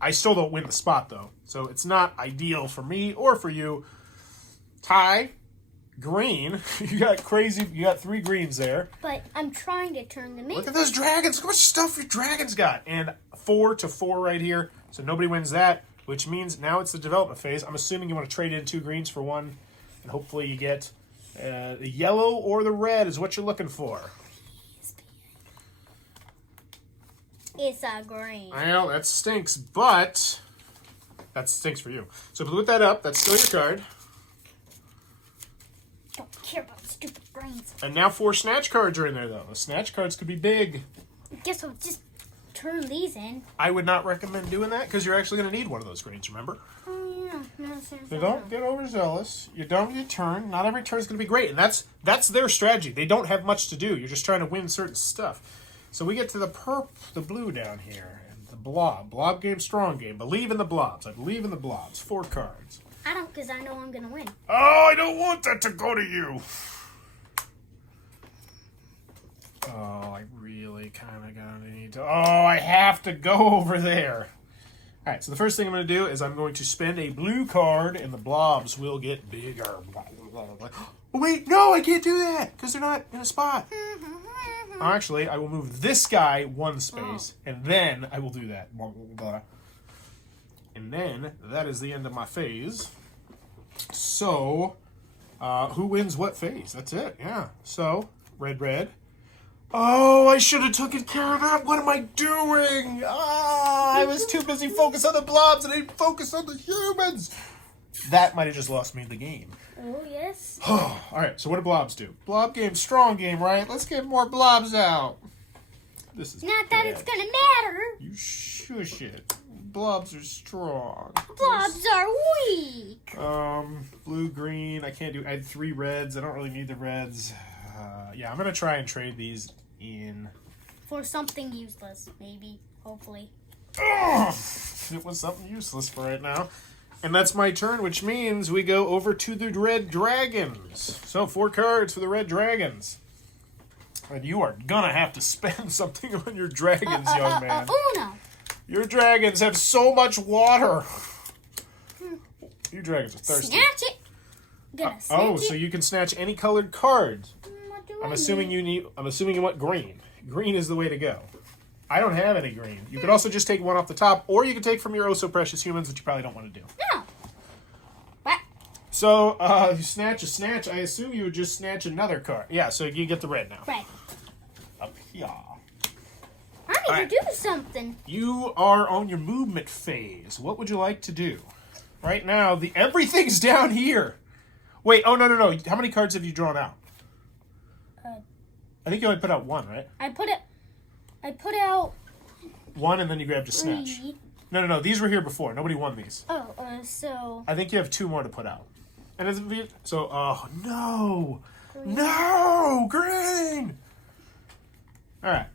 I still don't win the spot, though. So it's not ideal for me or for you. Tie. Green. You got 3 greens there. But I'm trying to turn them in. Look at those dragons. Look how much stuff your dragons got. And 4 to 4 right here. So nobody wins that, which means now it's the development phase. I'm assuming you want to trade in 2 greens for 1, and hopefully you get the yellow or the red is what you're looking for. It's a green. Well, that stinks, but that stinks for you. So put that up. That's still your card. Don't care about stupid greens. And now 4 snatch cards are in there, though. The snatch cards could be big. I guess I'll just turn these in. I would not recommend doing that because you're actually going to need one of those greens, remember? Oh, yeah. No, seriously. So don't get overzealous. You don't get turn. Not every turn is going to be great. And that's their strategy. They don't have much to do. You're just trying to win certain stuff. So we get to the blue down here. And the blob. Blob game, strong game. Believe in the blobs. I believe in the blobs. 4 cards. I don't, because I know I'm going to win. Oh, I don't want that to go to you. Oh, I really kind of gonna need to... Oh, I have to go over there. All right, so the first thing I'm going to do is I'm going to spend a blue card, and the blobs will get bigger. Oh, wait, no, I can't do that, because they're not in a spot. Actually, I will move this guy 1 space, and then I will do that. And then, that is the end of my phase. So, who wins what phase? That's it, yeah. So, red. Oh, I should have taken care of that. What am I doing? I was too busy focused on the blobs and I didn't focus on the humans. That might have just lost me the game. Oh, yes. All right, so what do blobs do? Blob game, strong game, right? Let's get more blobs out. This is Not bad. that it's going to matter. You shush it. Blobs are strong. Blobs are weak. Blue, green. I can't do... I had 3 reds. I don't really need the reds. Yeah, I'm going to try and trade these in. For something useless, maybe. Hopefully. Ugh! It was something useless for right now. And that's my turn, which means we go over to the red dragons. So 4 cards for the red dragons. And you are going to have to spend something on your dragons, young man. Uno. Your dragons have so much water. You dragons are thirsty. Snatch it. Gonna snatch it. So you can snatch any colored card. What do I'm I assuming need? you want green. Green is the way to go. I don't have any green. You could also just take 1 off the top, or you could take from your oh so precious humans, which you probably don't want to do. No. What? So, you snatch a snatch. I assume you would just snatch another card. Yeah, so you get the red now. Right. Up here. I need Alright. to do something. You are on your movement phase. What would you like to do? right now, everything's down here. Wait, oh, no. How many cards have you drawn out? I think you only put out one, right? I put out one, and then you grabbed a snatch. 3. No. These were here before. Nobody won these. Oh, so... I think you have 2 more to put out. And oh, no. Green. No, green. All right.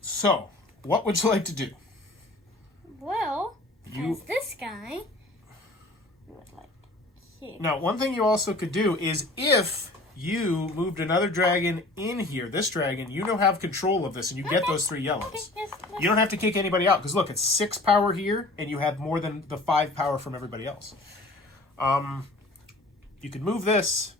So, what would you like to do? Well, as this guy would like to kick. Now, one thing you also could do is if you moved another dragon in here, this dragon, you now have control of this, and you get those 3 yellows. Okay, yes, You don't have to kick anybody out, because look, it's 6 power here, and you have more than the 5 power from everybody else. You could move this.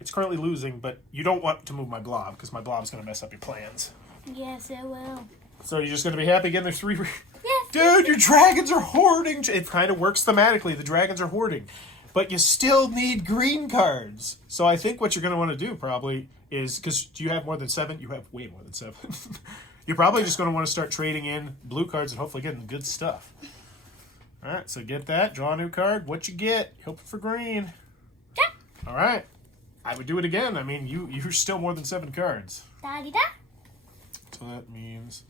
It's currently losing, but you don't want to move my blob, because my blob's going to mess up your plans. Yes, it will. So you're just going to be happy getting the 3... Yes. Dude, your dragons are hoarding. It kind of works thematically. The dragons are hoarding. But you still need green cards. So I think what you're going to want to do probably is, because do you have more than 7? You have way more than 7. You're probably just going to want to start trading in blue cards and hopefully getting good stuff. All right, so get that. Draw a new card. What you get? Hoping for green. Yeah. All right. I would do it again. I mean, you're still more than 7 cards. Da-di-da. So that means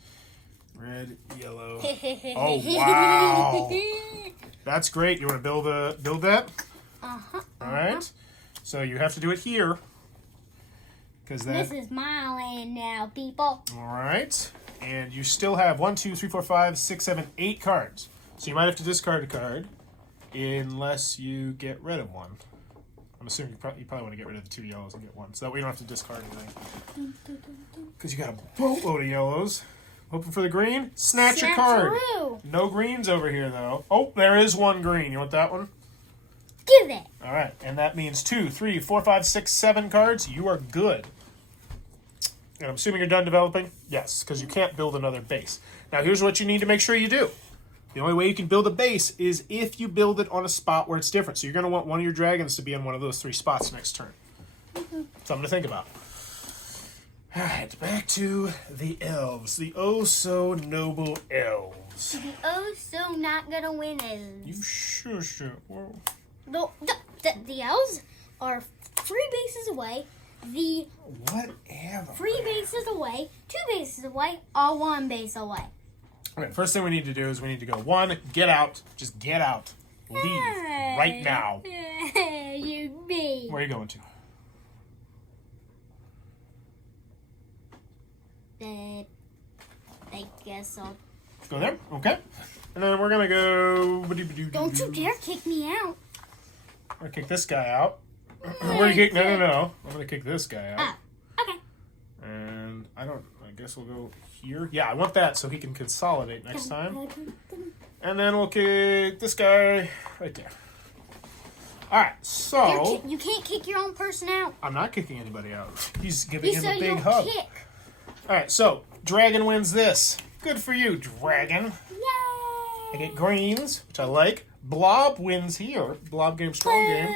red, yellow. Oh, wow. That's great. You want to build that? Uh-huh. All right. So you have to do it here. This is my land now, people. All right. And you still have 1, 2, 3, 4, 5, 6, 7, 8 cards. So you might have to discard a card unless you get rid of one. I'm assuming you probably want to get rid of the 2 yellows and get 1. So that way you don't have to discard anything. Because you got a boatload of yellows. Hoping for the green. Snatch a card. No greens over here, though. Oh, there is 1 green. You want that one? Give it. All right. And that means 2, 3, 4, 5, 6, 7 cards. You are good. And I'm assuming you're done developing? Yes, because you can't build another base. Now, here's what you need to make sure you do. The only way you can build a base is if you build it on a spot where it's different. So you're going to want one of your dragons to be on one of those 3 spots next turn. Something to think about. All right, back to the elves. The oh-so-noble elves. The oh-so not gonna win elves. You sure. Whoa. The elves are 3 bases away. Whatever. 3 bases away, 2 bases away, or 1 base away. Okay, first thing we need to do is we need to go 1, get out. Just get out. Leave right now. You me. Where are you going to? I guess I'll... Go there? Okay. And then we're going to go... Don't you dare kick me out. I'm going to kick this guy out. Where you kick? No. I'm going to kick this guy out. Oh, okay. And I guess we'll go here. Yeah, I want that so he can consolidate next time. And then we'll kick this guy right there. All right, so... You can't kick your own person out. I'm not kicking anybody out. He's giving him a big you'll hug. Kick. All right, so dragon wins this. Good for you, dragon. Yay! I get greens, which I like. Blob wins here. Blob game, strong game.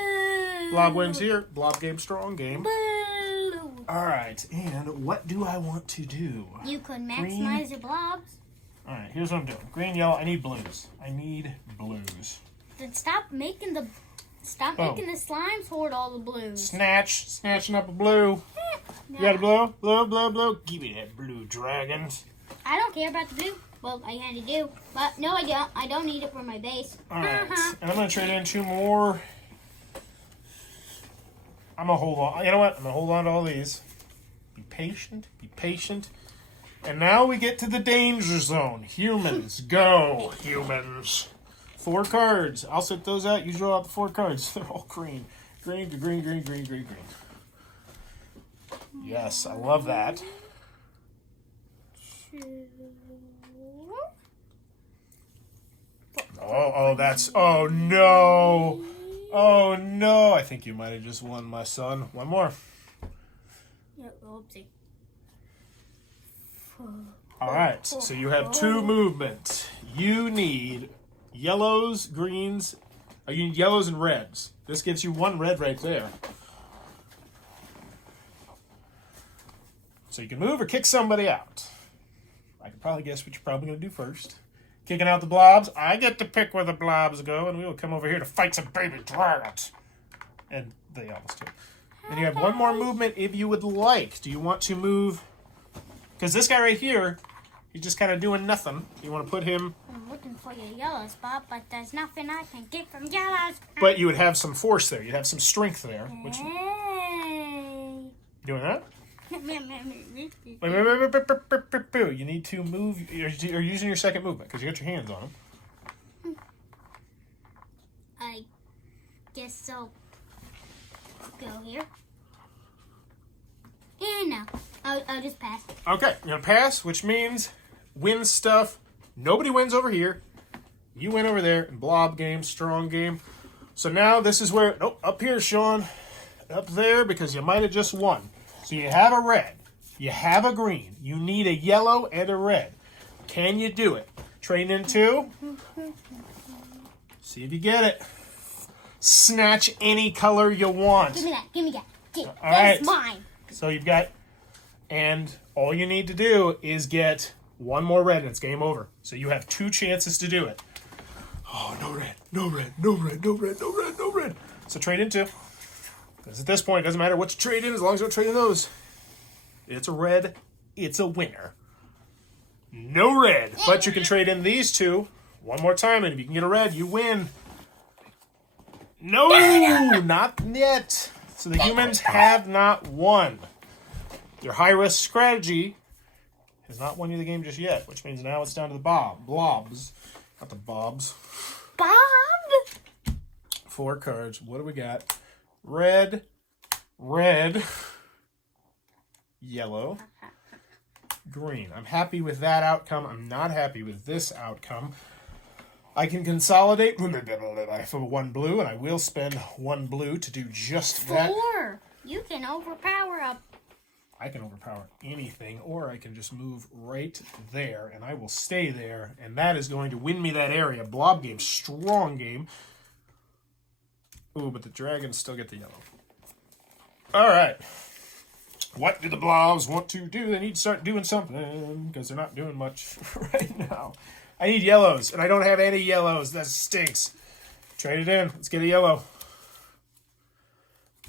Blob wins here. Blob game, strong game. Boo. All right, and what do I want to do? You could maximize your blobs. All right, here's what I'm doing. Green, yellow. I need blues. Then stop making the slimes hoard all the blues. Snatching up a blue. You got a blue? Blue. Give me that blue, dragons. I don't care about the blue. Well, I kind of do. But no, I don't. I don't need it for my base. All right. And I'm going to trade in 2 more. I'm going to hold on. You know what? I'm going to hold on to all these. Be patient. And now we get to the danger zone. Humans, go. Humans. 4 cards. I'll set those out. You draw out the 4 cards. They're all green. Green. Yes, I love that. Oh no. I think you might have just won, my son. 1 more. Oopsie. All right, so you have 2 movement. You need yellows, greens. You need yellows and reds. This gives you 1 red right there. So you can move or kick somebody out. I can probably guess what you're probably going to do first. Kicking out the blobs. I get to pick where the blobs go, and we will come over here to fight some baby dragons. And the elves, too. And you have one more movement if you would like. Do you want to move? Because this guy right here, he's just kind of doing nothing. You want to put him... I'm looking for your yellow spot, but there's nothing I can get from yellows. But you would have some force there. You'd have some strength there. Which... Hey. Doing that? Wait. You need to move. You're using your second movement because you got your hands on him. I guess I'll go here. And no, I'll just pass. Okay, you're going to pass, which means win stuff. Nobody wins over here. You win over there. Blob game, strong game. So now this is where... Nope, up here, Sean. Up there because you might have just won. So you have a red. You have a green. You need a yellow and a red. Can you do it? Trade in two. See if you get it. Snatch any color you want. Give me that. Give me that. All That's right. mine. So you've got... And all you need to do is get one more red and it's game over. So you have 2 chances to do it. Oh, no red. No red. No red. No red. No red. No red. So trade in 2. Because at this point, it doesn't matter what you trade in as long as you don't trade in those. It's a red. It's a winner. No red. But you can trade in these 2 one more time. And if you can get a red, you win. No, not yet. So the humans have not won. Your high-risk strategy has not won you the game just yet, which means now it's down to the blobs. Not the bobs. Bob? 4 cards. What do we got? Red, yellow, green. I'm happy with that outcome. I'm not happy with this outcome. I can consolidate for 1 blue, and I will spend 1 blue to do just that. 4. You can overpower a... I can overpower anything, or I can just move right there, and I will stay there, and that is going to win me that area. Blob game, strong game. Ooh, but the dragons still get the yellow. All right. What do the blobs want to do? They need to start doing something, because they're not doing much right now. I need yellows, and I don't have any yellows. That stinks. Trade it in. Let's get a yellow.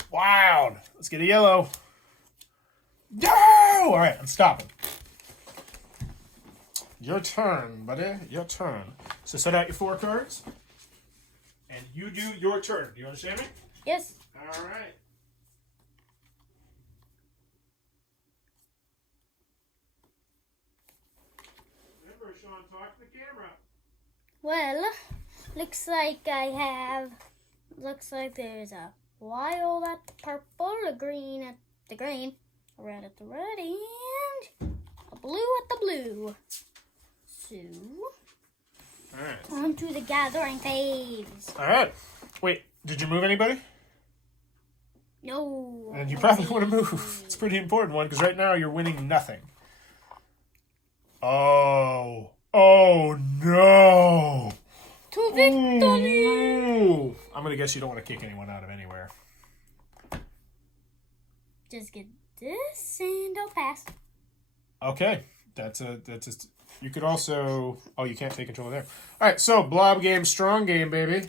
Wow. Let's get a yellow. No! All right, I'm stopping. Your turn, buddy. Your turn. So set out your 4 cards, and you do your turn. Do you understand me? Yes. All right. Remember, Sean, talk to the camera. Well, looks like there's a wild at the purple, a green at the green, a red at the red, and a blue at the blue. So, All right. on to the gathering phase. All right. Wait, did you move anybody? No. And you probably want to move. It's a pretty important one because right now you're winning nothing. Oh. Oh, no. To victory. Ooh. I'm going to guess you don't want to kick anyone out of anywhere. Just get this and I'll pass. Okay. That's you could also... Oh, you can't take control of there. All right, so blob game, strong game, baby.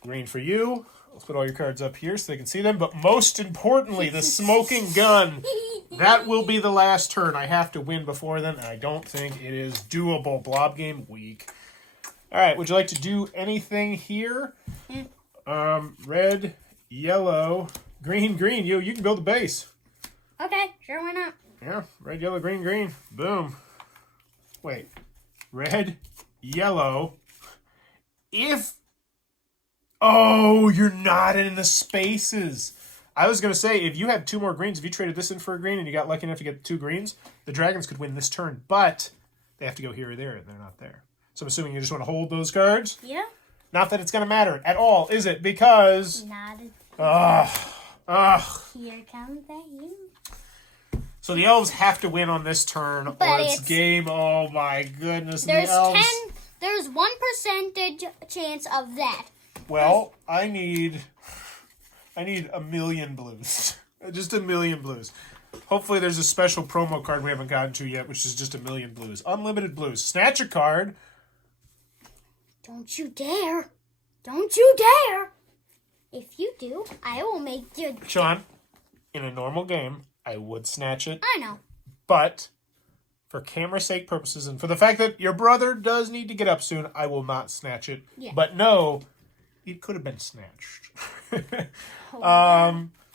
Green for you. Let's put all your cards up here so they can see them. But most importantly, the smoking gun. That will be the last turn. I have to win before then, and I don't think it is doable. Blob game weak. All right, would you like to do anything here? Red, yellow, green. You can build the base. Okay, sure, why not? Yeah, red, yellow, green. Boom. Wait. Red, yellow. If... Oh, you're not in the spaces. I was going to say, if you had 2 more greens, if you traded this in for a green and you got lucky enough to get 2 greens, the dragons could win this turn, but they have to go here or there, and they're not there. So I'm assuming you just want to hold those cards? Yeah. Not that it's going to matter at all, is it? Because... Not Ugh. Here comes the hero. So the elves have to win on this turn, or it's it's- game. Oh my goodness. There's the elves... There's 1% chance of that. Well, I need 1 million blues. Just 1 million blues. Hopefully there's a special promo card we haven't gotten to yet, which is just 1,000,000 blues. Unlimited blues. Snatch a card. Don't you dare. Don't you dare. If you do, I will make you... Sean, in a normal game, I would snatch it. I know. But for camera sake purposes and for the fact that your brother does need to get up soon, I will not snatch it. Yeah. But no, it could have been snatched.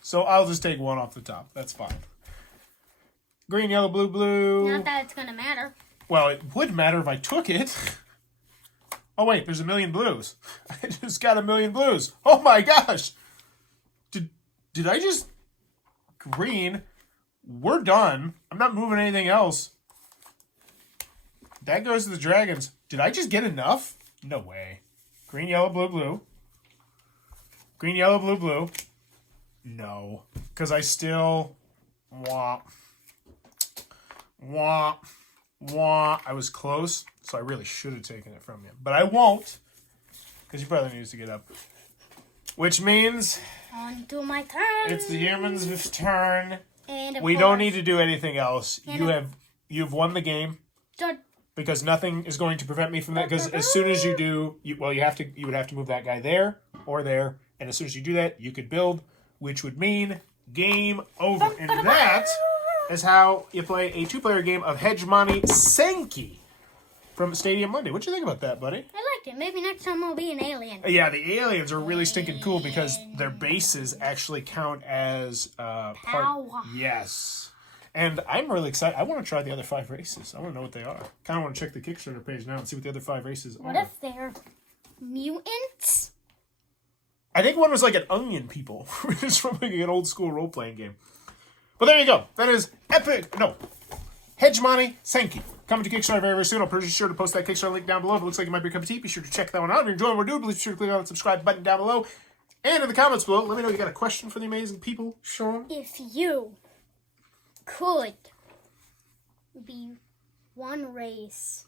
So I'll just take one off the top. That's fine. Green, yellow, blue, blue. Not that it's going to matter. Well, it would matter if I took it. Oh, wait, there's 1,000,000 blues. I just got 1,000,000 blues. Oh, my gosh. Did I just... Green. We're done. I'm not moving anything else. That goes to the dragons. Did I just get enough? No way. Green, yellow, blue, blue. Green, yellow, blue, blue. No. Because I still... Wah. Wah. Wah. I was close, so I really should have taken it from you. But I won't, because your brother needs to get up. Which means... On to my turn. It's the humans' turn. And we don't need to do anything else. You've won the game. Done. Because nothing is going to prevent me from that. Because as soon as you do, you would have to move that guy there or there. And as soon as you do that, you could build, which would mean game over. And that is how you play a 2-player game of Hegemony Senki from Stadium Monday. What do you think about that, buddy? I liked it. Maybe next time I'll be an alien. Yeah, the aliens are really stinking cool because their bases actually count as part. Power. Yes. And I'm really excited. I want to try the other 5 races. I want to know what they are. Kind of want to check the Kickstarter page now and see what the other 5 races What are. if they're mutants? I think one was like an onion people, which is from like an old school role-playing game. But there you go. That is epic. No. Hegemony Senki. Coming to Kickstarter very, very soon. I'll be sure to post that Kickstarter link down below. If it looks like it might be a cup of tea, be sure to check that one out. If you're enjoying what we're doing, please be sure to click on the subscribe button down below. And in the comments below, let me know you got a question for the amazing people, Sean. If you could be one race,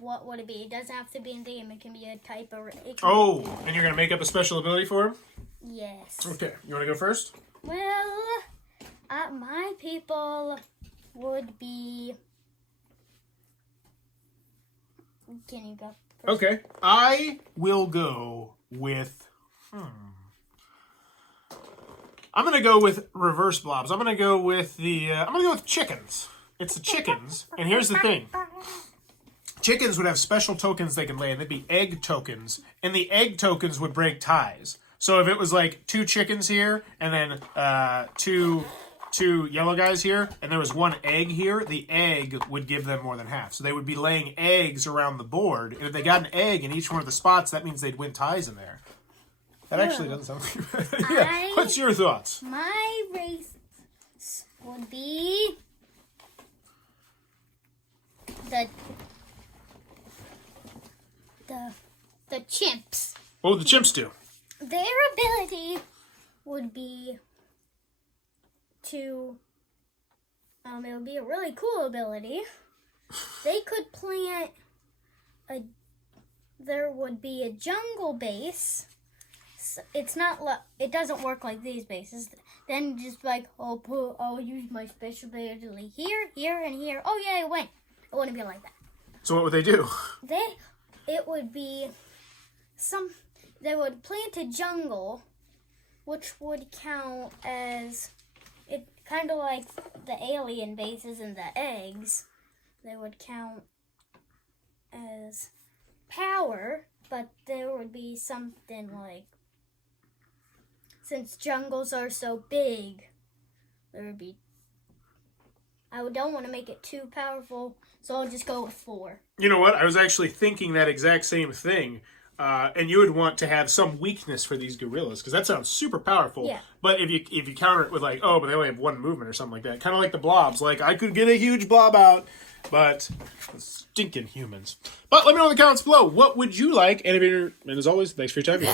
what would it be? It doesn't have to be in game. It can be a type of race. Oh, and you're going to make up a special ability for him? Yes. Okay. You want to go first? Well, my people would be... Can you go first? Okay. I will go with... I'm going to go with reverse blobs. I'm going to go with I'm going to go with chickens. It's the chickens. And here's the thing. Chickens would have special tokens they can lay, and they'd be egg tokens. And the egg tokens would break ties. So if it was like 2 chickens here, and then two yellow guys here, and there was 1 egg here, the egg would give them more than half. So they would be laying eggs around the board. And if they got an egg in each one of the spots, that means they'd win ties in there. That actually doesn't sound like... Yeah. What's your thoughts? My race would be the chimps. What would the chimps do? Their ability would be to it would be a really cool ability. They could plant there would be a jungle base. It's not it doesn't work like these bases. Then just like I'll use my special ability here, here, and here. Oh yeah, it went. It wouldn't be like that. So what would they do? It would be they would plant a jungle, which would count as it kind of like the alien bases and the eggs. They would count as power, but there would be something like, since jungles are so big, there would be... I don't want to make it too powerful, so I'll just go with 4. You know what? I was actually thinking that exact same thing. And you would want to have some weakness for these gorillas, because that sounds super powerful. Yeah. But if you counter it with like, oh, but they only have 1 movement or something like that, kind of like the blobs. Like, I could get a huge blob out, but stinking humans. But let me know in the comments below, what would you like? And as always, thanks for your time.